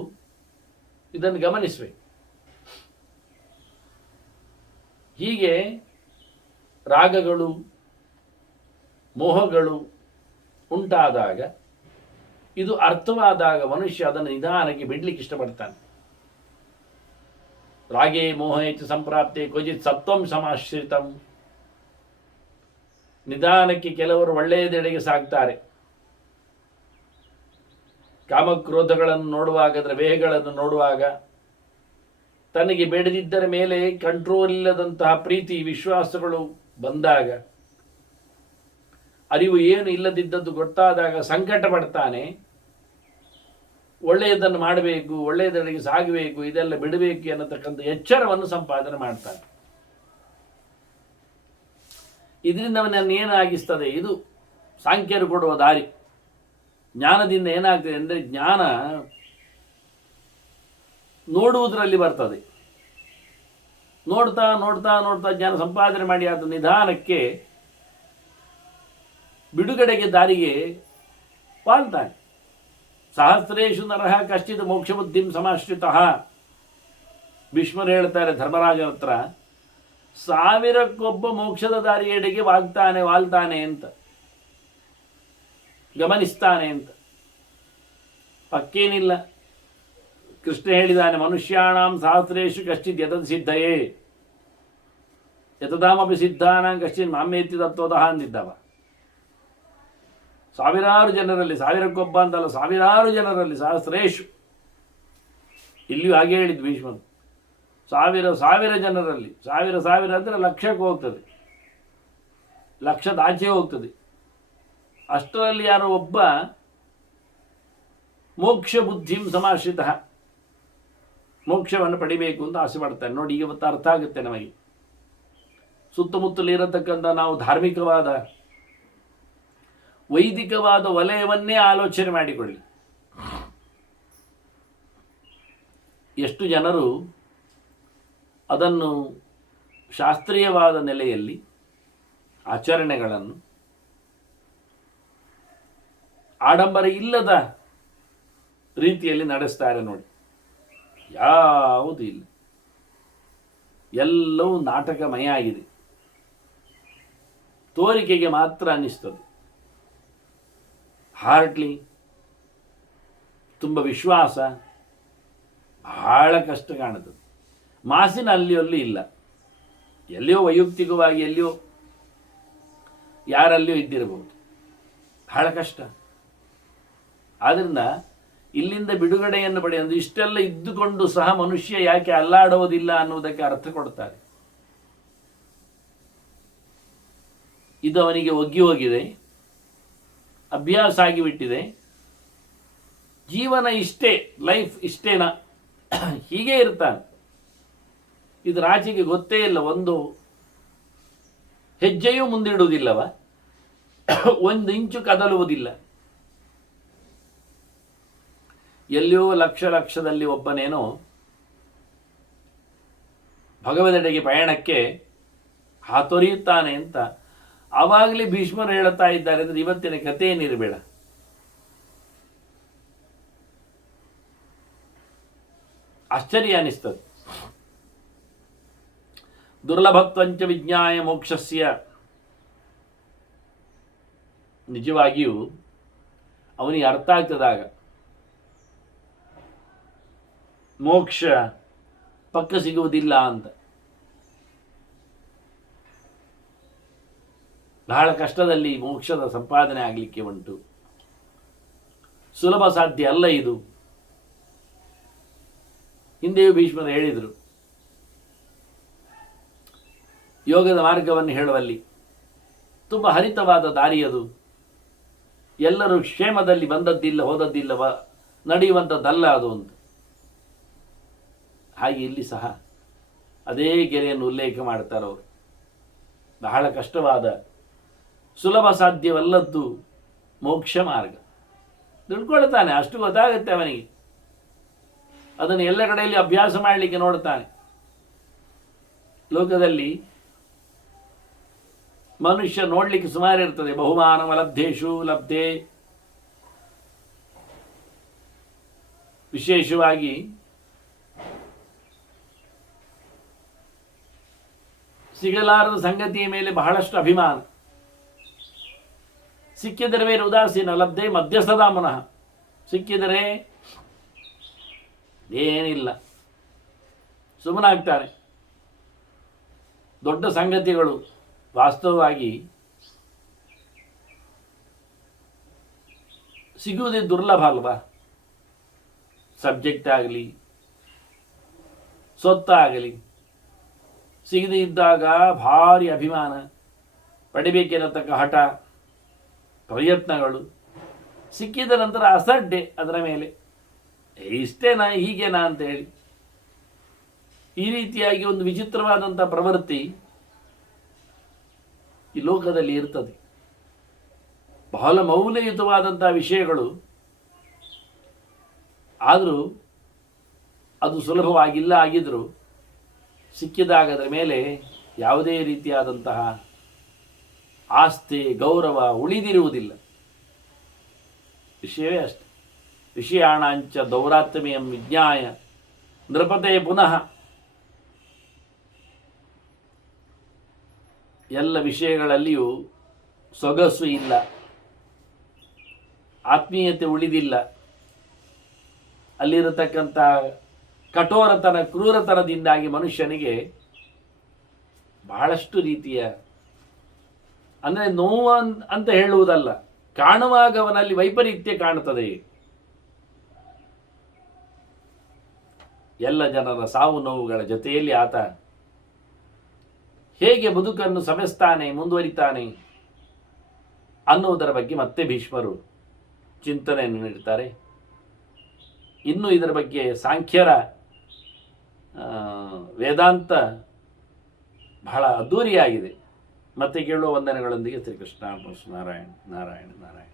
ಇದನ್ನು ಗಮನಿಸಬೇಕು. ಹೀಗೆ ರಾಗಗಳು, ಮೋಹಗಳು ಉಂಟಾದಾಗ, ಇದು ಅರ್ಥವಾದಾಗ ಮನುಷ್ಯ ಅದನ್ನು ನಿಧಾನಕ್ಕೆ ಬಿಡ್ಲಿಕ್ಕೆ ಇಷ್ಟಪಡ್ತಾನೆ. ರಾಗೇ ಮೋಹೇ ಚ ಸಂಪ್ರಾಪ್ತೆ ಕ್ವಚಿತ್ ಸತ್ವಂ ಸಮಾಶ್ರಿತಂ. ನಿಧಾನಕ್ಕೆ ಕೆಲವರು ಒಳ್ಳೆಯದೆಡೆಗೆ ಸಾಗ್ತಾರೆ. ಕಾಮಕ್ರೋಧಗಳನ್ನು ನೋಡುವಾಗ, ಅದರ ವೇಗಗಳನ್ನು ನೋಡುವಾಗ, ತನಗೆ ಬೇಡದಿದ್ದರ ಮೇಲೆ ಕಂಟ್ರೋಲ್ ಇಲ್ಲದಂತಹ ಪ್ರೀತಿ ವಿಶ್ವಾಸಗಳು ಬಂದಾಗ, ಅರಿವು ಏನು ಇಲ್ಲದಿದ್ದದ್ದು ಗೊತ್ತಾದಾಗ ಸಂಕಟ ಪಡ್ತಾನೆ. ಒಳ್ಳೆಯದನ್ನು ಮಾಡಬೇಕು, ಒಳ್ಳೆಯದೆಡೆಗೆ ಸಾಗಬೇಕು, ಇದೆಲ್ಲ ಬಿಡಬೇಕು ಅನ್ನತಕ್ಕಂಥ ಎಚ್ಚರವನ್ನು ಸಂಪಾದನೆ ಮಾಡ್ತಾನೆ. ಇದರಿಂದ ಅವನನ್ನು ಏನಾಗಿಸ್ತದೆ? ಇದು ಸಾಂಖ್ಯರು ಕೊಡುವ ದಾರಿ. ಜ್ಞಾನದಿಂದ ಏನಾಗ್ತದೆ ಅಂದರೆ, ಜ್ಞಾನ ನೋಡುವುದರಲ್ಲಿ ಬರ್ತದೆ. ನೋಡ್ತಾ ನೋಡ್ತಾ ನೋಡ್ತಾ ಜ್ಞಾನ ಸಂಪಾದನೆ ಮಾಡಿ ಆದ ನಿಧಾನಕ್ಕೆ ಬಿಡುಗಡೆಗೆ ದಾರಿಗೆ ವಾಲ್ತಾನೆ. ಸಹಸ್ರೇಶು ನರಹ ಕಶ್ಚಿತ್ ಮೋಕ್ಷ ಬುದ್ಧಿಂ ಸಮಾಶ್ರಿತಃ. ಭೀಷ್ಮರು ಹೇಳ್ತಾರೆ ಧರ್ಮರಾಜನ ಹತ್ರ, 1000ಕ್ಕೊಬ್ಬ ಮೋಕ್ಷದ ದಾರಿಯೆಡೆಗೆ ವಾಲ್ತಾನೆ ಅಂತ, ಗಮನಿಸ್ತಾನೆ ಅಂತ. ಪಕ್ಕೇನಿಲ್ಲ. ಕೃಷ್ಣ ಹೇಳಿದ್ದಾನೆ, ಮನುಷ್ಯಾಣಾಂ ಸಹಸ್ರೇಶು ಕಶ್ಚಿತ್ ಯತದ್ ಸಿದ್ಧಯೇ ಯತದಾಮಪಿ ಸಿದ್ಧಾನಾಂ ಕಶ್ಚಿತ್ ಮಾಮೇತಿ ತತ್ವತಃ ಅಂದಿದ್ದವ. ಸಾವಿರಾರು ಜನರಲ್ಲಿ, 1000ಕ್ಕೊಬ್ಬ ಅಂತಲ್ಲ, ಸಾವಿರಾರು ಜನರಲ್ಲಿ, ಸಹಸ್ರೇಶು. ಇಲ್ಲಿಯೂ ಹಾಗೆ ಹೇಳಿದ್ದು ಭೀಷ್ಮರು. ಸಾವಿರ ಜನರಲ್ಲಿ, ಸಾವಿರ ಅಂದರೆ ಲಕ್ಷಕ್ಕೆ ಹೋಗ್ತದೆ, ಲಕ್ಷದ ಆಚೆ ಹೋಗ್ತದೆ. ಅಷ್ಟರಲ್ಲಿ ಯಾರೋ ಒಬ್ಬ ಮೋಕ್ಷ ಬುದ್ಧಿಂ ಸಮಾಶ್ರಿತ, ಮೋಕ್ಷವನ್ನು ಪಡಿಬೇಕು ಅಂತ ಆಸೆ ಪಡ್ತಾನೆ. ನೋಡಿ, ಈಗ ಇವತ್ತು ಅರ್ಥ ಆಗುತ್ತೆ ನಮಗೆ. ಸುತ್ತಮುತ್ತಲಿರತಕ್ಕಂಥ ನಾವು ಧಾರ್ಮಿಕವಾದ, ವೈದಿಕವಾದ ವಲಯವನ್ನೇ ಆಲೋಚನೆ ಮಾಡಿಕೊಳ್ಳಿ. ಎಷ್ಟು ಜನರು ಅದನ್ನು ಶಾಸ್ತ್ರೀಯವಾದ ನೆಲೆಯಲ್ಲಿ ಆಚರಣೆಗಳನ್ನು ಆಡಂಬರ ಇಲ್ಲದ ರೀತಿಯಲ್ಲಿ ನಡೆಸ್ತಾರೆ ನೋಡಿ. ಯಾವುದೂ ಇಲ್ಲ, ಎಲ್ಲವೂ ನಾಟಕಮಯ ಆಗಿದೆ. ತೋರಿಕೆಗೆ ಮಾತ್ರ ಅನ್ನಿಸ್ತದೆ. ಹಾರ್ಟ್ಲಿ ತುಂಬ ವಿಶ್ವಾಸ, ಬಹಳ ಕಷ್ಟ ಕಾಣುತ್ತದೆ. ಮಾಸಿನ ಅಲ್ಲಿ ಇಲ್ಲ, ಎಲ್ಲಿಯೋ ವೈಯಕ್ತಿಕವಾಗಿ ಎಲ್ಲಿಯೋ ಯಾರಲ್ಲಿಯೋ ಇದ್ದಿರಬಹುದು. ಬಹಳ ಕಷ್ಟ. ಆದ್ದರಿಂದ ಇಲ್ಲಿಂದ ಬಿಡುಗಡೆಯನ್ನು ಪಡೆಯುವುದು, ಇಷ್ಟೆಲ್ಲ ಇದ್ದುಕೊಂಡು ಸಹ ಮನುಷ್ಯ ಯಾಕೆ ಅಲ್ಲಾಡುವುದಿಲ್ಲ ಅನ್ನುವುದಕ್ಕೆ ಅರ್ಥ ಕೊಡ್ತಾರೆ. ಇದು ಅವನಿಗೆ ಒಗ್ಗಿ ಹೋಗಿದೆ, ಅಭ್ಯಾಸ ಆಗಿಬಿಟ್ಟಿದೆ. ಜೀವನ ಇಷ್ಟೇ, ಲೈಫ್ ಇಷ್ಟೇನಾ, ಹೀಗೆ ಇರ್ತಾನೆ. ಇದರ ಆಚೆಗೆ ಗೊತ್ತೇ ಇಲ್ಲ. ಒಂದು ಹೆಜ್ಜೆಯೂ ಮುಂದಿಡುವುದಿಲ್ಲವ, ಒಂದು ಇಂಚು ಕದಲುವುದಿಲ್ಲ. ಎಲ್ಲಿಯೋ ಲಕ್ಷದಲ್ಲಿ ಒಬ್ಬನೇನೋ ಭಗವದೆಡೆಗೆ ಪಯಣಕ್ಕೆ ಹಾತೊರೆಯುತ್ತಾನೆ ಅಂತ ಆವಾಗಲೇ ಭೀಷ್ಮರು ಹೇಳುತ್ತಾ ಇದ್ದಾರೆ. ಅಂದರೆ ಇವತ್ತಿನ ಕಥೆ ಏನಿರಬೇಡ. ಆಶ್ಚರ್ಯ ಅನಿಸ್ತದೆ. ದುರ್ಲಭತ್ವಂಚ ವಿಜ್ಞಾಯ ಮೋಕ್ಷಸ್ಯ. ನಿಜವಾಗಿಯೂ ಅವನಿಗೆ ಅರ್ಥ ಆಗ್ತದಾಗ ಮೋಕ್ಷ ಪಕ್ಕ ಸಿಗುವುದಿಲ್ಲ ಅಂತ. ಬಹಳ ಕಷ್ಟದಲ್ಲಿ ಮೋಕ್ಷದ ಸಂಪಾದನೆ ಆಗಲಿಕ್ಕೆ ಉಂಟು. ಸುಲಭ ಸಾಧ್ಯ ಅಲ್ಲ ಇದು. ಹಿಂದೆಯೂ ಭೀಷ್ಮರು ಹೇಳಿದರು, ಯೋಗದ ಮಾರ್ಗವನ್ನು ಹೇಳುವಲ್ಲಿ ತುಂಬ ಹರಿತವಾದ ದಾರಿಯದು. ಎಲ್ಲರೂ ಕ್ಷೇಮದಲ್ಲಿ ಬಂದದ್ದಿಲ್ಲ, ಹೋದದ್ದಿಲ್ಲವ, ನಡೆಯುವಂಥದ್ದಲ್ಲ ಅದು ಅಂತ. ಹಾಗೆ ಇಲ್ಲಿ ಸಹ ಅದೇ ಗೆರೆಯನ್ನು ಉಲ್ಲೇಖ ಮಾಡ್ತಾರವರು. ಬಹಳ ಕಷ್ಟವಾದ ಸುಲಭ ಸಾಧ್ಯವಲ್ಲದ್ದು ಮೋಕ್ಷ ಮಾರ್ಗ. ತಿಳ್ಕೊಳ್ತಾನೆ, ಅಷ್ಟು ಗೊತ್ತಾಗುತ್ತೆ ಅವನಿಗೆ. ಅದನ್ನು ಎಲ್ಲ ಕಡೆಯಲ್ಲಿ ಅಭ್ಯಾಸ ಮಾಡಲಿಕ್ಕೆ ನೋಡ್ತಾನೆ. ಲೋಕದಲ್ಲಿ ಮನುಷ್ಯ ನೋಡ್ಲಿಕ್ಕೆ ಸುಮಾರು ಇರ್ತದೆ. ಬಹುಮಾನ ಲಬ್ಧೇಶು ಲಬ್ಧೆ, ವಿಶೇಷವಾಗಿ ಸಿಗಲಾರದ ಸಂಗತಿಯ ಮೇಲೆ ಬಹಳಷ್ಟು ಅಭಿಮಾನ. ಸಿಕ್ಕಿದರೆ ಬೇರೆ ಉದಾಸೀನ, ಲಬ್ಧೆ ಮಧ್ಯಸ್ಥದ ಮನಃ. ಸಿಕ್ಕಿದರೆ ಏನಿಲ್ಲ, ಸುಮ್ಮನಾಗ್ತಾನೆ. ದೊಡ್ಡ ಸಂಗತಿಗಳು ವಾಸ್ತವವಾಗಿ ಸಿಗುವುದೇ ದುರ್ಲಭ ಅಲ್ವಾ? ಸಬ್ಜೆಕ್ಟ್ ಆಗಲಿ ಸೊತ್ತಾಗಲಿ ಸಿಗದೇ ಇದ್ದಾಗ ಭಾರಿ ಅಭಿಮಾನ, ಪಡಿಬೇಕೆನ್ನತಕ್ಕ ಹಠ, ಪ್ರಯತ್ನಗಳು. ಸಿಕ್ಕಿದ ನಂತರ ಅಸಡ್ಡೆ ಅದರ ಮೇಲೆ, ಇಷ್ಟೇನಾ ಹೀಗೇನಾ ಅಂತ ಹೇಳಿ. ಈ ರೀತಿಯಾಗಿ ಒಂದು ವಿಚಿತ್ರವಾದಂಥ ಪ್ರವೃತ್ತಿ ಈ ಲೋಕದಲ್ಲಿ ಇರ್ತದೆ. ಬಹಳ ಮೌಲ್ಯಯುತವಾದಂಥ ವಿಷಯಗಳು, ಆದರೂ ಅದು ಸುಲಭವಾಗಿಲ್ಲ ಆಗಿದ್ದರೂ ಸಿಕ್ಕಿದಾಗ ಅದರ ಮೇಲೆ ಯಾವುದೇ ರೀತಿಯಾದಂತಹ ಆಸ್ತಿ ಗೌರವ ಉಳಿದಿರುವುದಿಲ್ಲ. ವಿಷಯವೇ ಅಷ್ಟೆ. ವಿಷಯಾಣಾಂಚ ದೌರಾತ್ಮ್ಯಂ ವಿಜ್ಞಾಯ ನೃಪತೆ ಪುನಃ. ಎಲ್ಲ ವಿಷಯಗಳಲ್ಲಿಯೂ ಸೊಗಸು ಇಲ್ಲ, ಆತ್ಮೀಯತೆ ಉಳಿದಿಲ್ಲ. ಅಲ್ಲಿರತಕ್ಕಂಥ ಕಠೋರತನ, ಕ್ರೂರತನದಿಂದಾಗಿ ಮನುಷ್ಯನಿಗೆ ಬಹಳಷ್ಟು ರೀತಿಯ, ಅಂದರೆ ನೋವು ಅಂತ ಹೇಳುವುದಲ್ಲ, ಕಾಣುವಾಗ ಅವನಲ್ಲಿ ವೈಪರೀತ್ಯ ಕಾಣುತ್ತದೆ. ಎಲ್ಲ ಜನರ ಸಾವು ನೋವುಗಳ ಜೊತೆಯಲ್ಲಿ ಆತ ಹೇಗೆ ಬದುಕನ್ನು ಸವೆಸ್ತಾನೆ, ಮುಂದುವರಿತಾನೆ ಅನ್ನುವುದರ ಬಗ್ಗೆ ಮತ್ತೆ ಭೀಷ್ಮರು ಚಿಂತನೆಯನ್ನು ನೀಡುತ್ತಾರೆ. ಇನ್ನು ಇದರ ಬಗ್ಗೆ ಸಾಂಖ್ಯರ ವೇದಾಂತ ಬಹಳ ಅದ್ಧೂರಿಯಾಗಿದೆ. ಮತ್ತೆ ಕೇಳುವ ವಂದನೆಗಳೊಂದಿಗೆ ಶ್ರೀಕೃಷ್ಣ ನಾರಾಯಣ ನಾರಾಯಣ ನಾರಾಯಣ.